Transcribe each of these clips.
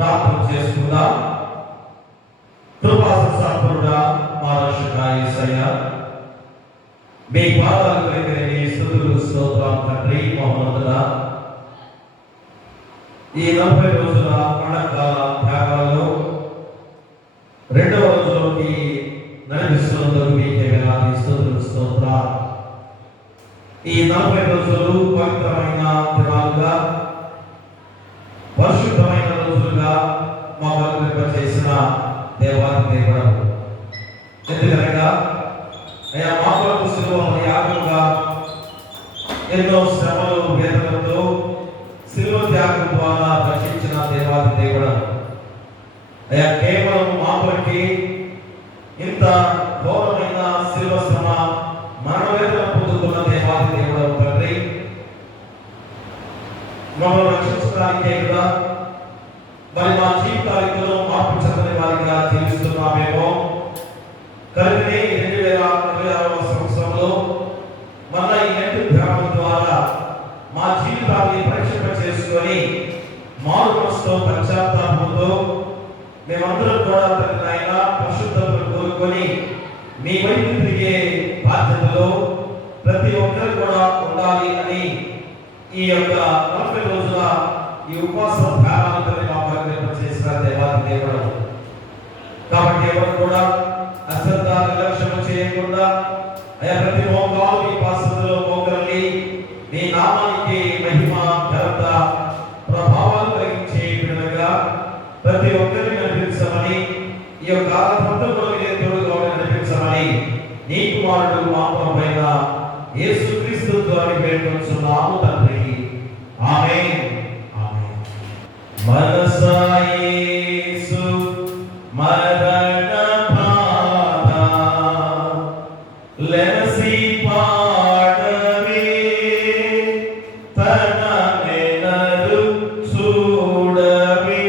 ప్రార్థన చేసుకుందాం. కృపా సంపన్నుడా మా రక్షకుడా యేసయ్యా, మీ పాదాలు కలిగిన స్తుతులు స్తోత్రం తండ్రి. మహోన్నతుడా, ఈ 40 రోజుల పండగకాల త్యాగాల్లో రెండవ రోజులోకి నడిపిస్తున్నందుకు మీకే వేలాది స్తుతులు స్తోత్రం. ఈ 40 రోజులు పవిత్రమైన దినాలుగా, పరిశుద్ధమైన రోజులుగా మమ్మల్ని చేసిన దేవాది దేవుడు, ఎందుకనగా అయ్యా మా కొరకు సిలువ యాగంగా ఎన్నో శ్రమలు వేదనలతో సిలువ త్యాగం ద్వారా రక్షించిన దేవాది దేవుడు, అయ్యా కేవలం మా కొరకి ఇంత ఘోరమైన సిలువ శ్రమ మరణవేదన పొందుతున్న దేవాది దేవుడు తండ్రి, మమ్మల్ని రక్షించడానికే కదా మరి మా జీవితాలతో మార్పు చెందని వారిగా జీవిస్తున్నామేమో. కలిగిన 2026వ సంవత్సరంలో మన ఈ నెట్ ధ్యానం ద్వారా మా జీవితాన్ని పరీక్ష చేసుకొని మారు మనసుతో పశ్చాత్తాపంతో మేమందరం కూడా నాయన పరిశుద్ధతను కోరుకొని మీ వైపు తిరిగే బాధ్యతలో ప్రతి ఒక్కరు కూడా ఉండాలి అని ఈ యొక్క 40 రోజుల ఈ ఉపవాస ధ్యానాలతో మా కొరకు చేసిన దేవాది దేవుడు. కాబట్టి ఎవరు కూడా అశ్రద్ధ నిర్లక్ష్యం చేయకుండా అయ్యా ప్రతి మోకాలు మీ పాసంలో మోకరిల్లి నీ నామానికి మహిమ ఘనత ప్రభావాలు కలిగించే విధంగా ప్రతి ఒక్కరిని నడిపించమని, ఈ యొక్క తోడుగా నడిపించమని నీ కుమారుడు మా ప్రభువైన యేసుక్రీస్తు ద్వారా వేడుకొంచున్నాము తండ్రి. ఆమేన్. ఆమేన్. మనసా యేసు మరణ బాధ లెనసి పాడవే తన నెనరు చూడవే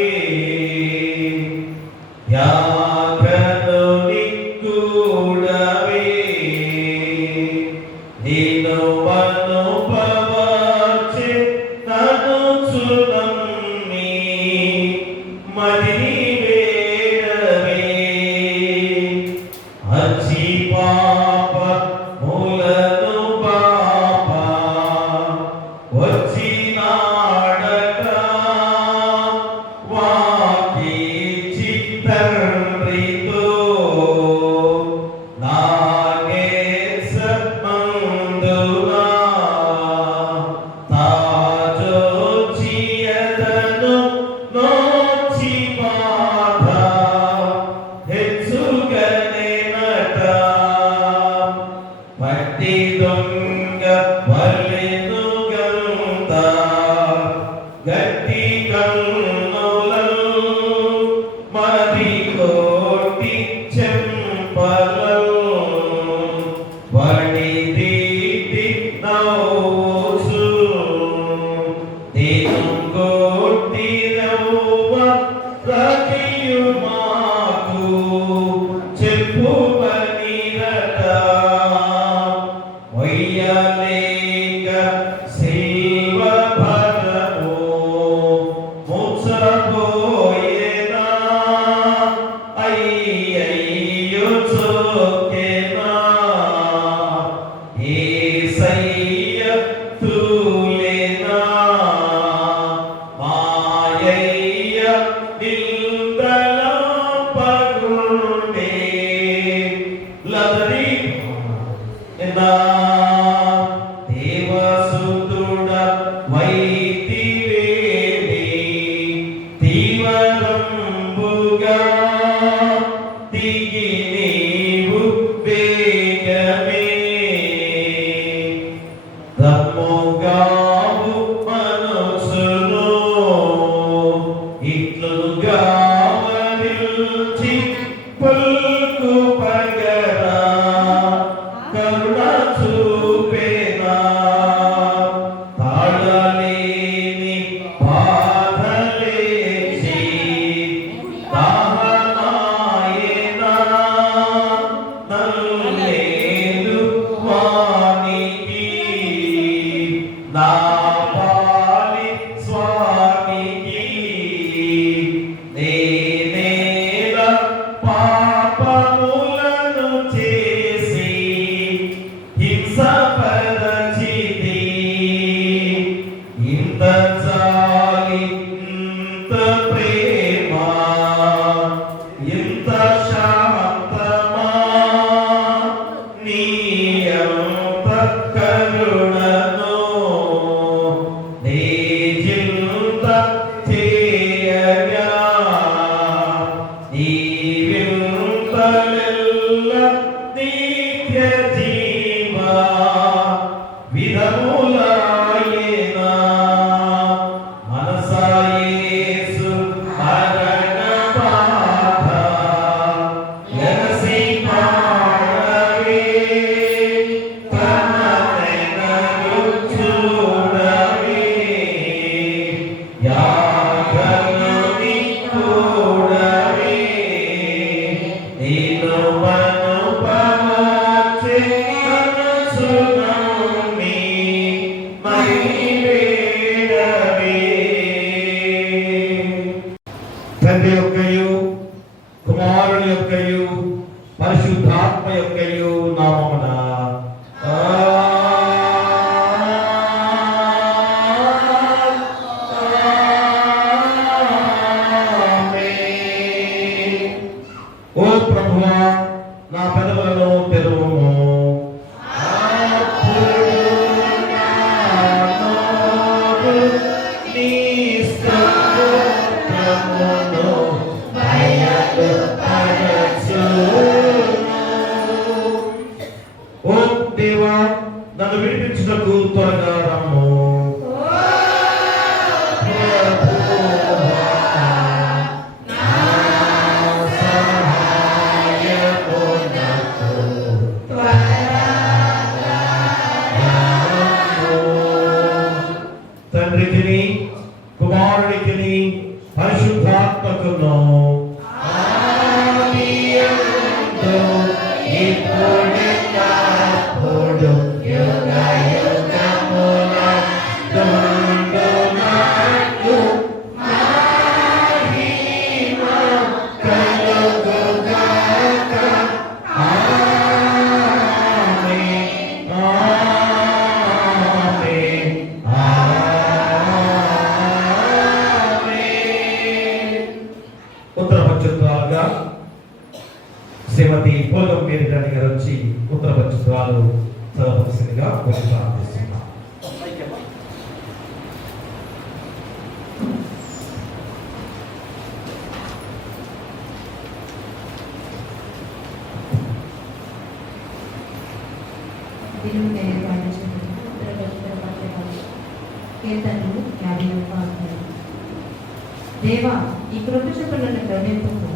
యాగను నిగూడవే నీను మను పవచే నను చునమ్మి మదిని వేడవే అచి పాప మూలను పాప వచ్చి నాడక వాకి చిత్తరితో నాగే సమందునా తాజో చియదను నోచి బాధ హెచ్చుగనే నట పట్టి దొంగ వలెను గంత గట్టి కన్నులను మరి కోటి చెంపలను వడి దీటి నవ్వుచు దీను కోటి రవ్వ రకియు మాకు చెప్పు పనిరట వయ్యలేక శివ భరము ముచ్చపోయేనా అయ్యయ్యో చోకేనా ఏసయ్య తూలేనా మాయయ్య నిందల పగుండే లదరి నా దేవసుతుడ వైతివేది తీవరంబుగా దిగి నీవు వేగమే రమ్మోగావు మనసును ఇట్లుగా వరిల్చి పల్కు పగరా కరుణ చూపేనా తాళలేని బాధలేచి దాహనాయేనా నల్లేలు వానికి నా పాలి స్వామికి ప్రేమ ఎంత శాంతమా నీ అంత కరుణను నీజింత చేయగా నీవింతలెల్ల నిత్య జీవా విధములాయేనా మనసాయేసు మరణ బాధ ఎనసి పాడవే తననెనగు చూడవే యాగనుని కూడవే నీను మను పవచే మనసునమి మైవేడవే. తండ్రి యొక్కయు కుమారుని యొక్కయు పరిశుద్ధాత్మ యొక్కయు నామమున ఆమేన్. ఓ ప్రభువా నా పెదవులను తెరువుము అప్పుడు నా నోరు నీ స్తోత్రమును బయలుపరచును. ఓ దేవా నన్ను విడిపించుటకు త్వరగా రమ్ము. తండ్రికిని కుమారుడికిని పరిశుద్ధాత్మకును ఆదియందు ఇప్పుడెల్లప్పుడు యుగయుగములందునట్లు మహిమ కలుగుగాక. ఆమేన్. ఆమేన్. ఉత్తర పక్షత్వాలుగా శ్రీమతి పోలం పేరిటాని గారు వచ్చి ఉత్తర పక్షత్వాలు చదవలసిందిగా కొన్ని ప్రార్థిస్తున్నాం. కీర్తనలు 51. దేవా, ఈ కృప చొప్పున కరుణింపుము,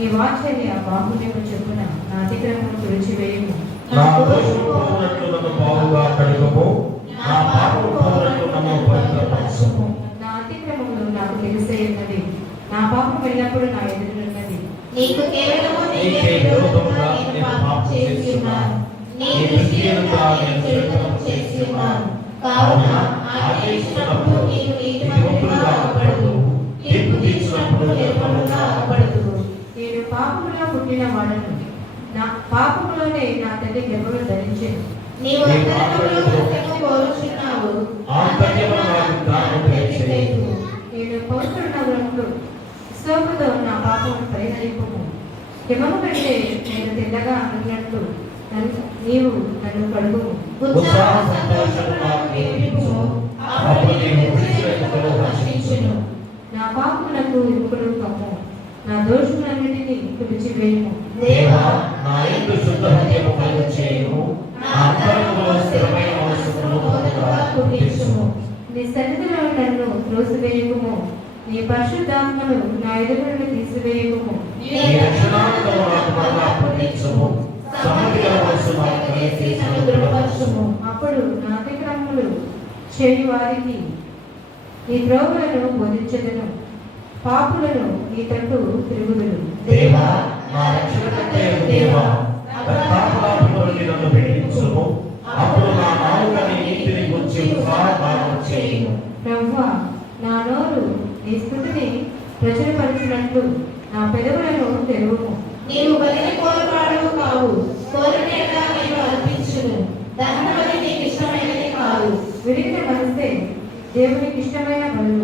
ఈ వాత్సల్య బాహుల్యము చొప్పున నా అతిక్రమము తుడిచివేయుము. నా దోషము పోవునట్లు నన్ను బాగుగా కడుగుము, నా పాపము పోవునట్లు నన్ను పవిత్రపరచుము. నా అతిక్రమములు నాకు తెలిసే ఉన్నది, నా పాపం ఎల్లప్పుడూ నా ఎదురున్నది. నీకు కేవలము నీకే విరోధముగా నేను పాపం చేసి ఉన్నాను. నీ దృష్టి ఎదుట నేను చెడుతనము చేసి ఉన్నాను. కావున ఆదేశించినప్పుడు నీవు నీతిమంతుడిగా అగుపడదు, తీర్పు తీర్చినప్పుడు నిర్మలుగా అగుపడదు. నేను పాపములో పుట్టిన వాడను, నా పాపములోనే నా తల్లి గర్భము ధరించెను. నీవు అంతరంగంలో సత్యము కోరుచున్నావు, ఆంతర్యమున నాకు జ్ఞానము దయచేయు. నేను పవిత్ర నగరంలో స్తోముతో నా పాపమును పరిహరింపుము. హిమము కంటే నేను తెల్లగా అన్నట్లు నీవు నన్ను కడుగుము. ఉత్సాహ సంతోషము నాకు నేర్పించుము, అప్పుడు నీవు విడిచిపెట్టుటకు హర్షించును. నా పాపములకు ఇరుకుడు కమ్ము, నా దోషములన్నిటినీ తుడిచివేయుము. దేవా, నా యందు శుద్ధ హృదయము కలుగచేయుము, నా అంతరంగంలో స్థిరమైన మనస్సును తోడుగా పుట్టించుము. నీ సన్నిధిలో నన్ను త్రోసివేయకుము, నీ పరిశుద్ధాత్మను నా ఎదురు నుండి తీసివేయకుము. నీ రక్షణానందము నాకు మరలా పుట్టించుము, సమ్మతి గల మనస్సు నాకు కలిగచేసి నన్ను దృఢపరచుము. అప్పుడు నా అతిక్రమములు చేయు వారికి నీ ద్రోవులను బోధించదను, పాపులను నీ తట్టు తిరుగుదును. దేవా, నా రక్షణకర్తయగు దేవా, పాపపాపముల నుండి నన్ను విడిపించుము, అప్పుడు నా నాలుక నీ నీతిని గూర్చి ఉత్సాహగానం చేయుము. ప్రభువా, నా నోరు నీ స్తుతిని ప్రచురపరచినట్లు నా పెదవులను తెరువుము. నీవు బలిని కోరువాడవు కావు, కోరినట్లా నేను అర్పించును. దహన బలి నీకు ఇష్టమైనది కాదు. విరిగిన మనసే దేవునికి ఇష్టమైన బలు.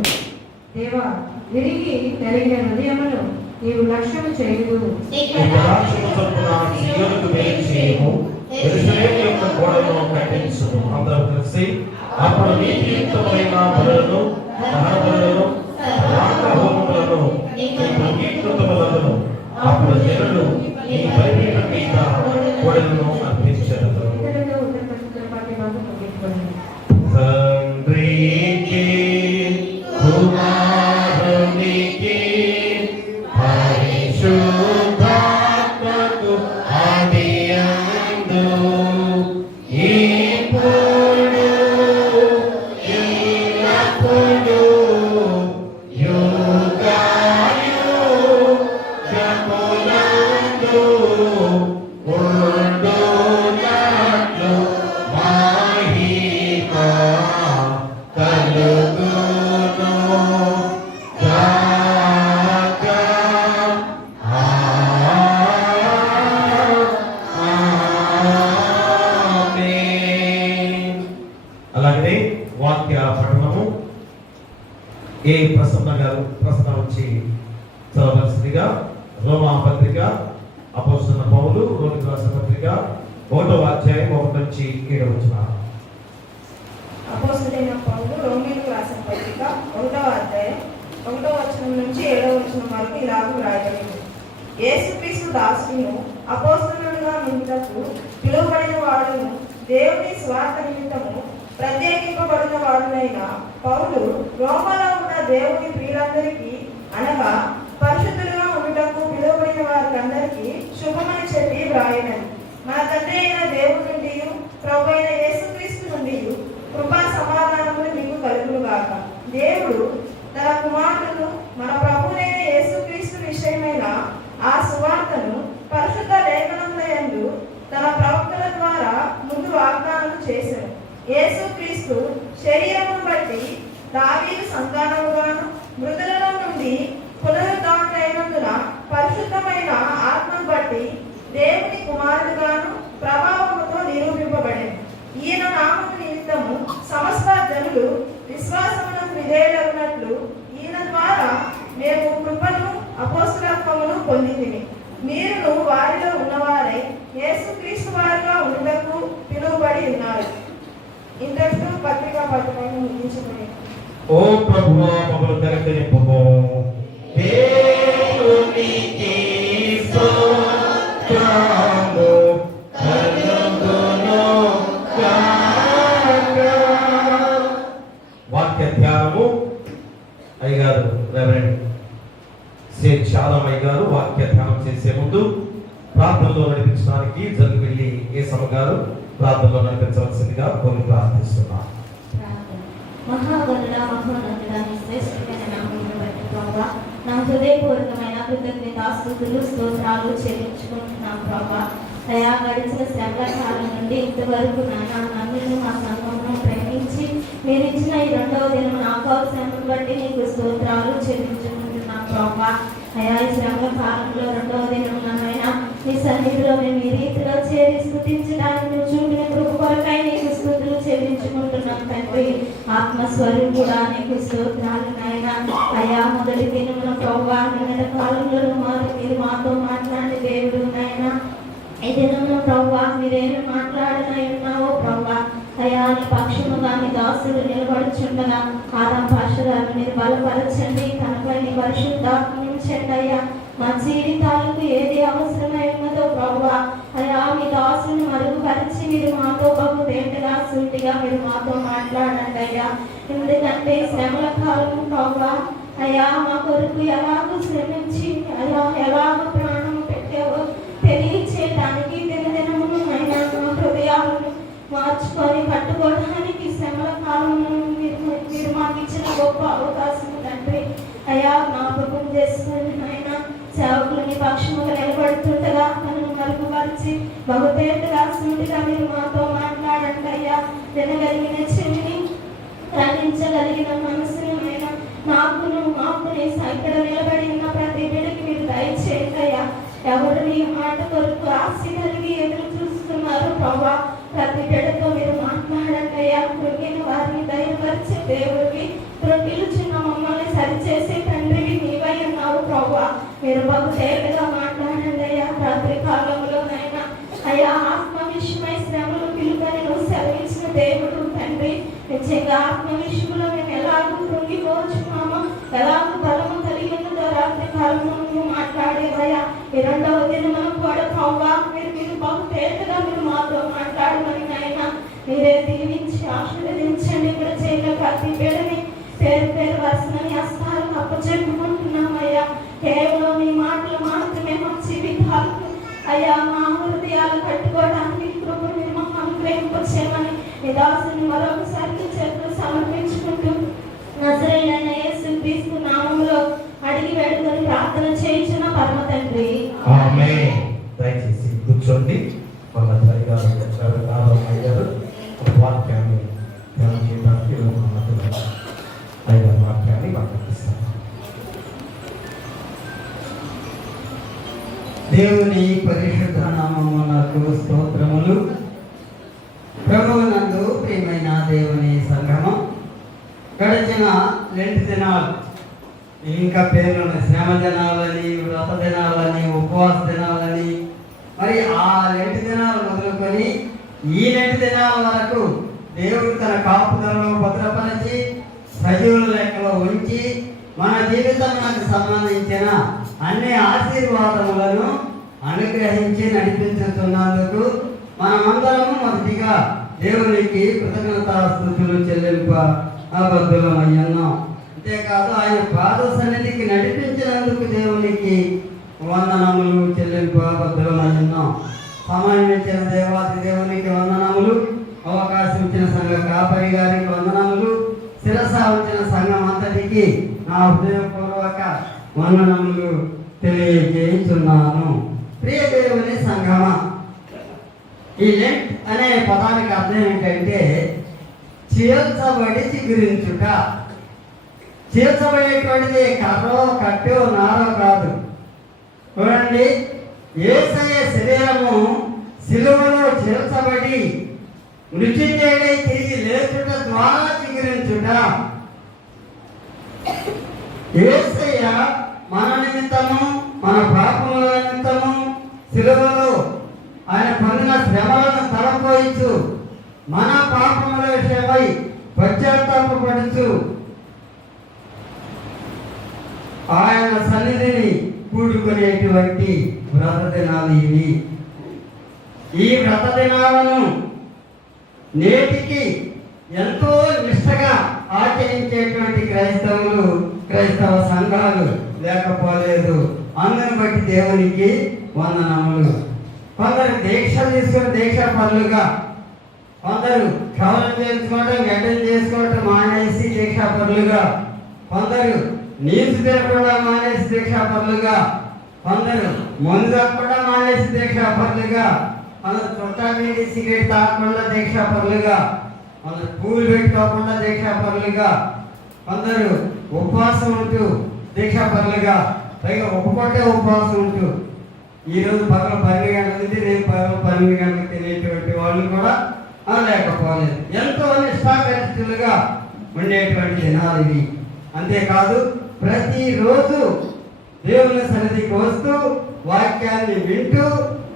దేవా, విరిగి నలిగిన హృదయమును నీవు లక్ష్యము చేయదు. నీ కటాక్షము చొప్పున సీయోనుకు మేలు చేయము, యెరూషలేము యొక్క గోడలను కట్టించుము. అందరూ కలిసి అప్పుడు నీతియుక్తమైన బలులను, దహన బలులను, సర్వాంగ హోమములను, నీ అంగీకృతములను, అప్పుడు జనులు నీ బలిపీఠం మీద గోడలను అర్పించెదరు. ఇతరులతో ఉత్తర పశ్చిమ పార్టీ భాగం ముగించబడింది. తండ్రికి కుమారునికి పరిశుద్ధాత్మకు ఆదియందు ఇప్పుడు ఎల్లప్పుడూ యుగాయుగములందు ఉండునట్లు మహిమ కలుగును గాక. ఆమేన్. అలాగనే వాక్య పఠనము ఏ ప్రసన్న గారు ప్రసన్న వచ్చి చదవలసిందిగా రోమా పత్రిక అపోస్తలుడైన పౌలు రోమిలకు రాసిన పత్రిక 1వ అధ్యాయం 1 నుంచి 7 వచనాలు. అపోస్తలుడైన పౌలు రోమీయులకు రాసిన పత్రిక 1వ అధ్యాయం 1వ వచనం నుంచి 7వ వచనం వరకు ఇలాగ వ్రాయబడింది. యేసుక్రీస్తు దాసుడును అపోస్తలుడుగా నిమిత్తకు పిలువబడిన వాడును దేవుని స్వార్థ నిమిత్తము ప్రత్యేకింపబడిన వాడునైన పౌలు రోమలో ఉన్న దేవుని ప్రియులందరికీ అనగా పరిశుద్ధులుగా ఉండుటకు పిలువబడిన వారందరికీ శుభమని చెప్పి వ్రాయనని. మన తండ్రి అయిన దేవుని నుండి ప్రభు అయిన యేసుక్రీస్తు నుండి కృపా సమాధానములు మీకు కలుగునుగాక. దేవుడు తన కుమారుడు మన ప్రభువైన యేసుక్రీస్తు విషయమైన ఆ సువార్తను పరిశుద్ధ లేఖనములందు తన ప్రవక్తల ద్వారా ముందు వాగ్దానం చేశాడు. యేసుక్రీస్తు శరీరమును బట్టి దావీదు సంతానముగాను మృతులలో నుండి పునరుద్ధరణైనందున పరిశుద్ధమైన ఆత్మను బట్టి దేవుని కుమారుడుగాను ప్రభావముతో నిరూపింపబడింది. ఈయన నామము నిమిత్తము సమస్త జనులు విశ్వాసమునకు విధేయులగునట్లు ఈయన ద్వారా మేము కృపను అపోస్తలత్వమును పొందితిమి. మీరును వారిలో ఉన్నవారై యేసుక్రీస్తు వారిగా ఉండుటకు పిలువబడి ఉన్నారు. ఇంతటితో పత్రికా పత్రికను ముగించబడింది. ఓ ప్రభువా మమ్మల్ని కనికరింపుము. దేవునికి స్తోత్రము కలుగును గాక. వాక్య ధ్యానము అయ్యగారు రెవరెండ్ సేట్ శాలమయ్య గారు వాక్య ధ్యానం చేసే ముందు ప్రార్థనలో నడిపించడానికి జరిగి వెళ్ళి యేసమ్మ గారు ప్రార్థనలో నడిపించవలసిందిగా కోరి ప్రార్థిస్తున్నాను. మహాగణుడ మహోన్నతుడ నీ శ్రేష్ఠమైన నామమును బట్టి ప్రభువా నా హృదయపూర్వకమైన కృతజ్ఞతాస్తుతులు స్తోత్రాలు చెల్లించుకుంటున్నాం ప్రభువా. అయా గడిచిన శ్రమల కాలం నుండి ఇంతవరకు నన్ను మా సంఘమును ప్రేమించి మీరు ఇచ్చిన ఈ 2వ దినం నాకు శ్రమను బట్టి నీకు స్తోత్రాలు చెల్లించుకుంటున్నాం ప్రభువా. అయా ఈ శ్రమల కాలంలో 2వ దినం నాయన నీ సన్నిధిలో మేము ఈ రీతిలో చేరి స్తుతించడానికి నువ్వు చూపిన కృప కొరకై నీకు స్తుతులు చెల్లించుకుంటున్నాం తండ్రి. ఆత్మస్వరూపుడా నీకు స్తోత్రాలు నాయన. అయా మొదటి దినమున ప్రభువా నిన్నటి కాలంలో మీరు మాతో మాట్లాడే దేవుడు నాయన. ఈ దినంలో ప్రభువా మీరేమి మాట్లాడనై ఉన్నావో ప్రభువా. అయా నీ పక్షముగా నీ దాసుడు నిలబడుచుండగా ఆదాం పాస్టర్ మీరు బలపరచండి, కనుక నీ పరిశుద్ధాత్మ ఉంచండి అయ్యా. మా జీవితాలకు ఏది అవసరమై ఉన్నదో ప్రభువా అయా మీ దాసుని మరుగుపరిచి మీరు మాతో బహు తేటగా సూటిగా మీరు మాతో మాట్లాడండి అయ్యా. ఎందుకంటే శ్రమల కాలం ప్రభువా అయా మా కొరకు ఎలాగో శ్రమించి అయా ఎలాగో ప్రాణం పెట్టావో తెలియచేయడానికి దినదినమును అయినా మా హృదయాలను మార్చుకొని పట్టుకోవడానికి శ్రమల కాలంలో మీరు మాకు ఇచ్చిన గొప్ప అవకాశం తండ్రి. అయా జ్ఞాపకం చేసుకుని ఆయన సేవకులని పక్షముగా నిలబడుతుండగా నన్ను మరుగుపరిచి బహుతేటగా సూటిగా మీరు మాతో మాట్లాడండి అయ్యా. వినగలిగిన చెవిని గ్రహించగలిగిన మనసును అయినా మాకుని ఇక్కడ నిలబడి ఉన్న ప్రతి బిడ్డకి మీరు దయచేయండి అయ్యా. ఎవరు నీ మాట కొరకు ఆశ కలిగి ఎదురు చూస్తున్నారు ప్రభా ప్రతి బిడ్డతో మీరు మాట్లాడండి అయ్యా. కృంగిన వారిని ధైర్యపరిచే దేవుడికి త్రొట్టిల్చున్న మమ్మల్ని సరిచేసే తండ్రివి మీరు బాబు తేలిగా మాట్లాడండి అయ్యా. రాత్రి కాలంలోనైనా అయ్యా ఆత్మ విషయమై శ్రమలు పిలుపని నువ్వు సెలవించిన దేవుడు తండ్రి. నిజంగా ఆత్మ విషయంలో మేము ఎలాగూ కృంగిపోవచ్చున్నామో, ఎలాగూ బలము కలిగి ఉన్నదో రాత్రి కాలంలో నువ్వు మాట్లాడేవయ్యా. ఈ రెండవ దినమున కూడా ప్రభా మీరు బాబు తేలిగా మీరు మాతో మాట్లాడమని నాయన మీరే దీవించి ఆశీర్వదించండి. ఇక్కడ చేయగల ప్రతి బిడ్డని పేరు పేరు వరుసని హస్తాలకు అప్పచెప్పుకుంటున్నామయ్యా. కేవలం మీ మాటలు మాత్రమే మా జీవితాలకు అయ్యా మా హృదయాలు కట్టుకోవడానికి కృప మీరు మాకు అనుగ్రహింపచేయమని మీ దాసుని మరొకసారి చేతులు సమర్పించుకుంటూ నజరేయుడైన యేసుక్రీస్తు నామములో అడిగి వేడుకొని ప్రార్థన చేయించిన పరమ తండ్రి. ఆమేన్. దయచేసి కూర్చోండి. వాళ్ళ గారు అయ్యారు ఒక వాక్యాన్ని ధ్యానం చేయడానికి ఐదు వాక్యాన్ని పట్టిస్తాను. దేవుని పరిశుద్ధ నామమునకు స్తోత్రములు. ప్రభువునందు ప్రియమైన దేవుని సంఘము, గడిచిన 2 దినాలు ఇంకా పేర్లు శ్రమ దినాలని, వ్రత దినాలని, ఉపవాస దినాలని, మరి ఆ 2 దినాలు మొదలుకొని ఈ 2 దినాల వరకు దేవుడు తన కాపుదలలో భద్రపరిచి సజీవుల లెక్కలో ఉంచి మన జీవితానికి సంబంధించిన అన్ని ఆశీర్వాదములను అనుగ్రహించి నడిపించుతున్నందుకు మనమందరము మొదటిగా దేవునికి కృతజ్ఞతాస్తుతులు చెల్లింపబద్ధులమయ్యున్నాం. అంతేకాదు ఆయన పాద సన్నిధికి నడిపించినందుకు దేవునికి వందనములు చెల్లింపబద్ధులమయ్యున్నాం. సమయం ఇచ్చిన దేవాది దేవునికి వందనములు, అవకాశం ఇచ్చిన సంఘ కాపరి గారికి వందనములు, శిరస ఉంచిన సంఘం అంతటికి నా హృదయపూర్వక వందనములు తెలియజేస్తున్నాను. ప్రియ దేవుని సంఘమా, ఈ లెంట్ అనే పదానికి అర్థం ఏంటంటే చీల్చబడి చిగురించుట. చీల్చబడేటువంటిది కర్రో కట్టో నారో కాదు. చూడండి, యేసయ్య శరీరము సిలువలో చీల్చబడి మృత్యుంజయుడై తిరిగి లేచుట ద్వారా చిగురించుట. యేసయ్య మన నిమిత్తము, మన పాపముల నిమిత్తము సిలువలో ఆయన పొందిన శ్రమలను తలపోయిచు మన పాపముల విషయమై పశ్చాత్తాపపడుచు ఆయన సన్నిధిని కూడుకునేటువంటి వ్రత దినాలు ఇవి. ఈ వ్రత దినాలను నేటికి ఎంతో నిష్టగా ఆచరించేటువంటి క్రైస్తవ సంఘాలు లేకపోలేదు. అందుని బట్టి దేవునికి వందనములు. కొందరు దీక్ష తీసుకుని దీక్షా పరులుగా, కొందరు క్షవరం చేసుకోవడం గడ్డలు చేసుకోవడం మానేసి దీక్షా పరులుగా, కొందరు నీరు తినకుండా మానేసి దీక్షా పరులుగా, కొందరు మందు కూడా మానేసి దీక్షా పరులుగా, కొందరు చుట్టా వేడి సిగరెట్ తాగకుండా దీక్షా పరులుగా, కొందరు పూలు పెట్టుకోకుండా దీక్షా పరులుగా, కొందరు ఉపవాసం ఉంటూ దీక్షా పరులుగా, పైగా ఒప్పుకుంటే ఉపవాసం ఉంటూ ఈరోజు పగలు 12 గంటల నుంచి రేపు పగలు 12 గంటలకు తినేటువంటి వాళ్ళు కూడా లేకపోలేదు. ఎంతో నిష్ఠాగరిష్ఠులుగా ఉండేటువంటి దినాలు ఇవి. అంతేకాదు ప్రతిరోజు దేవుని సన్నిధికి వస్తూ వాక్యాన్ని వింటూ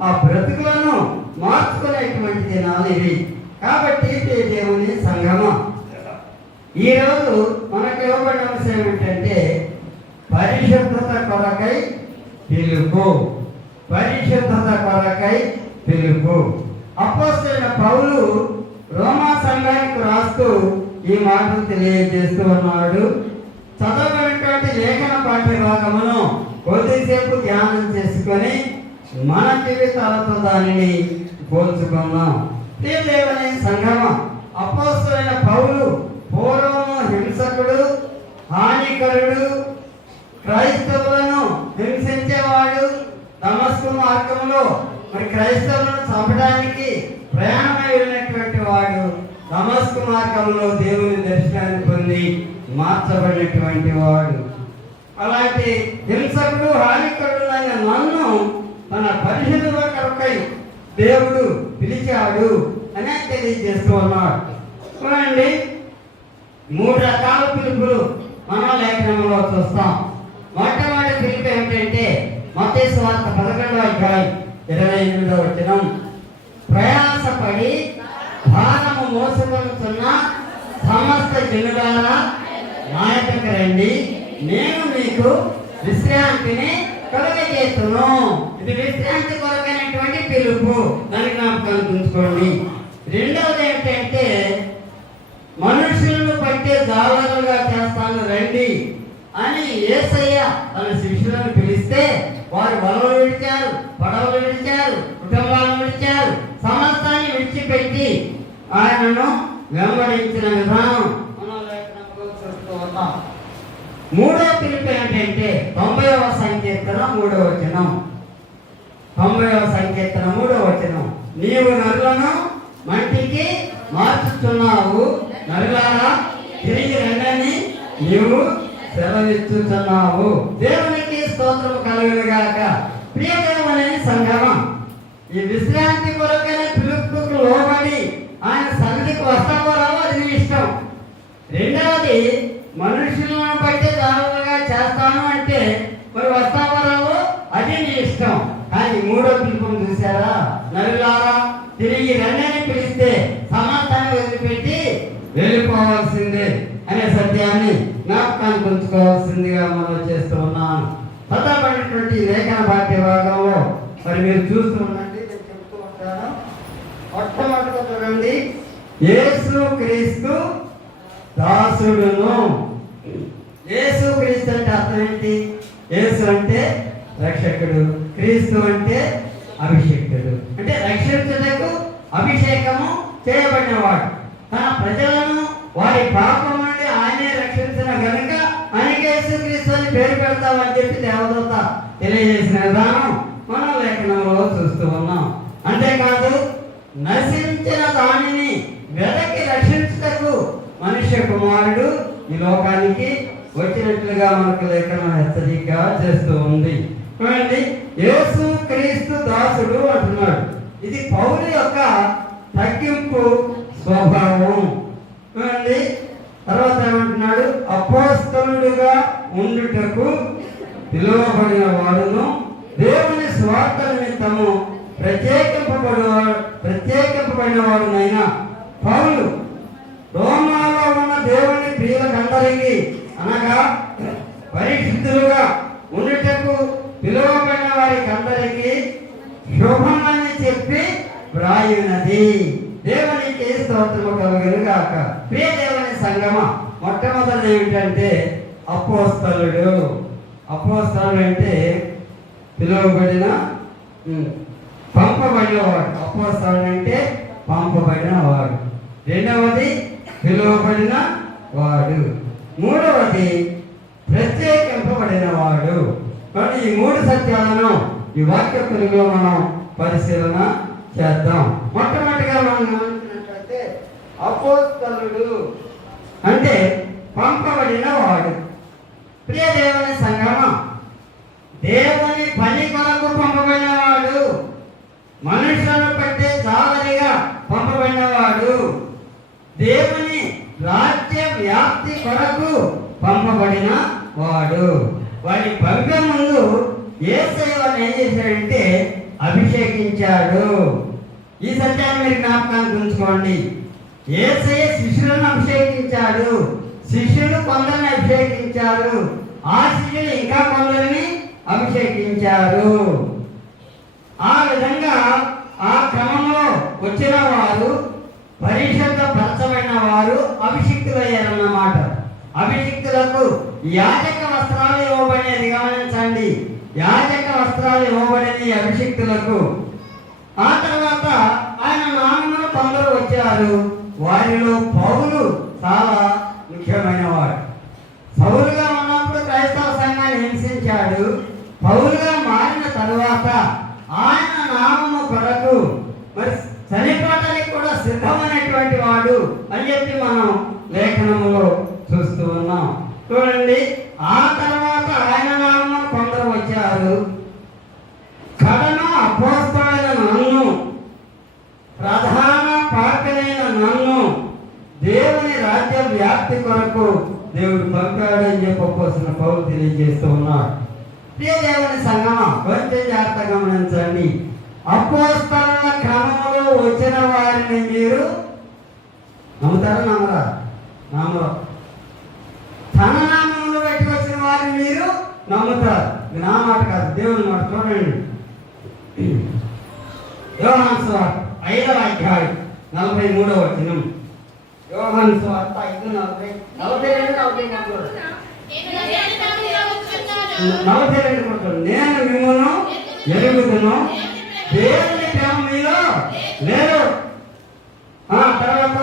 ఆ బ్రతుకులను మార్చుకునేటువంటి దినాలు ఇవి. కాబట్టి దేవుని సంఘమా, ఈరోజు మనకు ఇవ్వబడిన అంశం ఏమిటంటే పరిశుద్ధత కొరకై పిలుపు. పరిశుద్ధత కొరకై పిలుపు. అపోస్తలుడైన పౌలు రోమా సంఘానికి రాస్తూ ఈ మాటలు తెలియజేస్తూ ఉన్నాడు. చదవబడినటువంటి లేఖన పాఠ్య భాగమును కొద్దిసేపు ధ్యానం చేసుకొని మన జీవితాలతో దానిని పోల్చుకుందాం. దేవుని సంఘమ, అపోస్తలుడైన పౌలు పూర్వము హింసకుడు, హానికరుడు, క్రైస్తవులను హింసించేవాడు. దమస్కు మార్గంలో మరి క్రైస్తవులను చంపడానికి ప్రయాణమై వెళ్ళినటువంటి వాడు దమస్కు మార్గంలో దేవుని దర్శనాన్ని పొంది మార్చబడినటువంటి వాడు. అలాంటి హింసకుడు, హానికరుడు అయిన నన్ను తన పరిశుద్ధుల కొరకై దేవుడు పిలిచాడు అని తెలియజేస్తూ ఉన్నాడు. చూడండి, 3 రకాల పిలుపులు మనం లేఖనంలో చూస్తాం. మొట్టమొదటి పిలుపు ఏమిటంటే మత్తయి సువార్త 11వ అధ్యాయం 28వ వచనం. ప్రయాసపడి భారము మోసుకొనుచున్న సమస్త జనులారా నా యొద్దకు రండి, నేను మీకు విశ్రాంతిని కలుగజేస్తును. ఇది విశ్రాంతి కొరకైనటువంటి పిలుపు, దాని జ్ఞాపకం ఉంచుకోండి. రెండవది ఏంటంటే మనుషులను పట్టే జాలరులుగా చేస్తాను రండి అని యేసయ్య తన శిష్యులను పిలిస్తే వారు వలలు విడిచారు, పడవలు విడిచారు, కుటుంబాలను విడిచారు, సమస్తాన్ని విడిచిపెట్టి ఆయనను వెంబడించిన విధానం మనం లేఖనంలో చూస్తూ ఉన్నాం. మూడో పిలుపు ఏంటంటే 90వ సంకీర్తన 3వ వచనం. 90వ సంకీర్తన 3వ వచనం. నీవు నరులను మట్టికి మార్చుతున్నావు, నరులారా తిరిగి రండని నీవు సెలవిస్తున్నావు. దేవునికి స్తోత్రము కలుగును గాక. ప్రియ దేవుని సంగమం, ఈ విశ్రాంతి కొరకైన పిలుపుకు లోబడి ఆయన సన్నిధికి వస్తావో రావో అది నీ ఇష్టం. రెండవది మనుషులను బట్టి దారులుగా చేస్తాను అంటే మరి వస్తావో రావో అది నీ ఇష్టం. కానీ మూడో పిలుపుని చూసారా, నరులారా తిరిగి రండని పిలిస్తే సమస్తాన్ని వదిలిపెట్టి వెళ్ళిపోవాల్సిందే అనే సత్యాన్ని జ్ఞాపకానికి ఉంచుకోవాల్సిందిగా మనం చేస్తూ ఉన్నాను. చదవబడినటువంటి లేఖన పాఠ్య భాగంలో మరి మీరు చూస్తూ ఉండండి, నేను చెప్తూ ఉంటాను. మొట్టమొదటిగా చూడండి, యేసు క్రీస్తు దాసుడును. యేసు క్రీస్తు అంటే అర్థం ఏంటి? యేసు అంటే రక్షకుడు, క్రీస్తు అంటే అభిషేకుడు. అంటే రక్షించుటకు అభిషేకము చేయబడినవాడు. తన ప్రజలను వారి పాపం నుండి ఆయనే రక్షించిన గనుక ఆయనకి యేసుక్రీస్తు అని పేరు పెడతామని చెప్పి దేవదూత తెలియజేసిన విధానం మనం లేఖనంలో చూస్తూ ఉన్నాం. అంతేకాదు నశించిన దానిని వెదకి రక్షించుటకు మనుష్య కుమారుడు ఈ లోకానికి వచ్చినట్లుగా మనకు లేఖనం హెచ్చరిక చేస్తూ ఉంది. చూడండి, యేసు క్రీస్తు దాసుడు అంటున్నాడు. ఇది పౌలు యొక్క తగ్గింపు స్వభావం. చూడండి, తర్వాత ఏమంటున్నాడు? అపోస్తలుడుగా ఉండుటకు పిలువబడిన వాడును, దేవుని స్వార్థ నిమిత్తము ప్రత్యేకింపబడిన వాడునైనా పౌలు రోమాలో ఉన్న దేవుని ప్రియులకందరికీ అనగా పరిశుద్ధులుగా ఉండుటకు పిలువబడిన వారికి అందరికీ శుభమని చెప్పి వ్రాయునది. దేవునికి స్తోత్రము కలుగును గాక. ప్రియ దేవుని సంగమ, మొట్టమొదటి ఏమిటంటే అపోస్తలుడు. అపోస్తలుడు అంటే పిలువబడిన పంపబడినవాడు. అపోస్తలుడు అంటే పంపబడిన వాడు. రెండవది పిలువబడిన వాడు. మూడవది ప్రత్యేకింపబడిన వాడు. కాబట్టి ఈ మూడు సత్యాలను ఈ వాక్య తెలుగులో మనం పరిశీలన చేద్దాం. మొట్టమొదటిగా మనం గమనించినట్లయితే అపోస్తలుడు అంటే పంపబడిన వాడు. ప్రియ దేవుని సంగమం, దేవుని పని కొరకు పంపబడిన వాడు, మనుషులను పట్టే జాలరిగా పంపబడిన వాడు, దేవుని రాజ్య వ్యాప్తి కొరకు పంపబడిన వాడు. వాడి పంపే ముందు యేసయ్యను ఏం చేశాడంటే అభిషేకించాడు. ఈ సత్యాన్ని మీరు జ్ఞాపకానికి ఉంచుకోండి. యేసయ్య శిష్యులను అభిషేకించాడు, శిష్యులు కొందరిని అభిషేకించారు, ఆ శిష్యులు ఇంకా కొందరిని అభిషేకించారు. ఆ విధంగా ఆ క్రమంలో వచ్చిన వారు పరిశుద్ధపరచబడిన వారు అభిషిక్తులయ్యారన్నమాట. అభిషిక్తులకు యాజక వస్త్రాలు ఇవ్వబడినది గమనించండి. యాజక వస్త్రాలు ఇవ్వబడిన అభిషిక్తులకు. ఆ తర్వాత ఆయన నామమున కొందరు వచ్చారు. వారిలో పౌలు చాలా ముఖ్యమైన వాడు. పౌలుగా ఉన్నప్పుడు క్రైస్తవ సంఘాన్ని హింసించాడు. పౌలుగా మారిన తరువాత ఆయన నామము కొరకు మరి చనిపోవడానికి కూడా సిద్ధమైనటువంటి వాడు అని చెప్పి మనం లేఖనంలో చూస్తూ ఉన్నాం. చూడండి, ఆ తర్వాత ఆయన నామము కొందరు వచ్చారు. కడను అపోస్తలుడైన నన్ను, ప్రధాన పార్కలైన నన్ను దేవుని రాజ్య వ్యాప్తి కొరకు దేవుడు పంపాడు అని చెప్పి అపోస్తలుడైన పౌలు తెలియజేస్తూ ఉన్నాడు. ప్రియ దేవుని సంగమం కొంచెం జాగ్రత్తగా గమనించండి. అపోస్తలుల క్రమంలో వచ్చిన వారిని మీరు నమ్ముతారా నమ్మరా? నమ్మరు. తన నామమును బట్టి వచ్చిన వారిని మీరు నమ్ముతారు. ఇది నా మాట కాదు, దేవుని మాట. చూడండి, యోహాను సువార్త 5వ అధ్యాయం 43వ వచనం. యోహాను సువార్త 5:40, 42 నేను మిమ్మల్ని ఎరుగుదును, దేవుని ప్రేమ మీలో లేదు. తర్వాత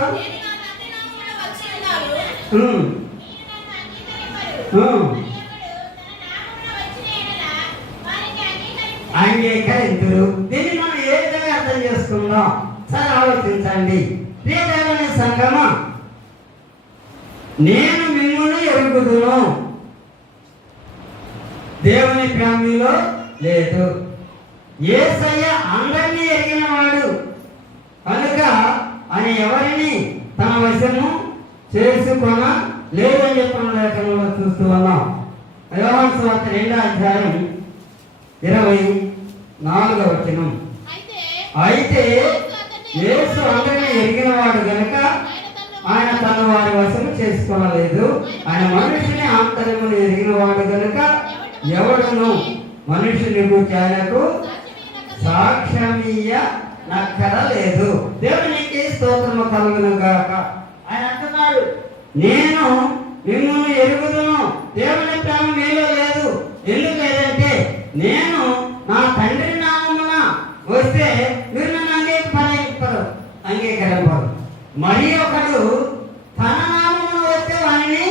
అంగీకరించరు. దీన్ని మనం ఏ విధంగా అర్థం చేసుకుందాం? సరే ఆలోచించండి. ప్రియ దేవుని సంగమా, నేను మిమ్మల్ని ఎరుగుదును, దేవుని ప్రేమ మీలో లేదు. యేసయ్య అందరినీ ఎరిగిన వాడు కనుక ఆయన ఎవరిని తన వశము చేసుకొన లేదని చెప్పిన లేఖనంలో చూస్తూ ఉన్నాం. యోహాను సువార్త 2వ అధ్యాయం 24వ వచనం. అయితే యేసు అందరినీ ఎరిగిన వాడు గనుక ఆయన తన వారి వశము చేసుకోలేదు. ఆయన మనుషుని ఆంతర్యమును ఎరిగిన వాడు గనుక ఎవడును మనుషుని గురించి ఆయనకు సాక్ష్యమీయ నక్కరలేదు. దేవునికి స్తోత్రము కలుగును గాక. ఆయన అంటున్నాడు, నేను మిమ్మల్ని ఎరుగుదును, దేవుని ప్రేమ మీలో లేదు. ఎందుకు లేదంటే నేను నా తండ్రి నామమున వస్తే మీరు నన్ను అంగీకరింపరు. మరి ఒకడు తన నామమున వస్తే వారిని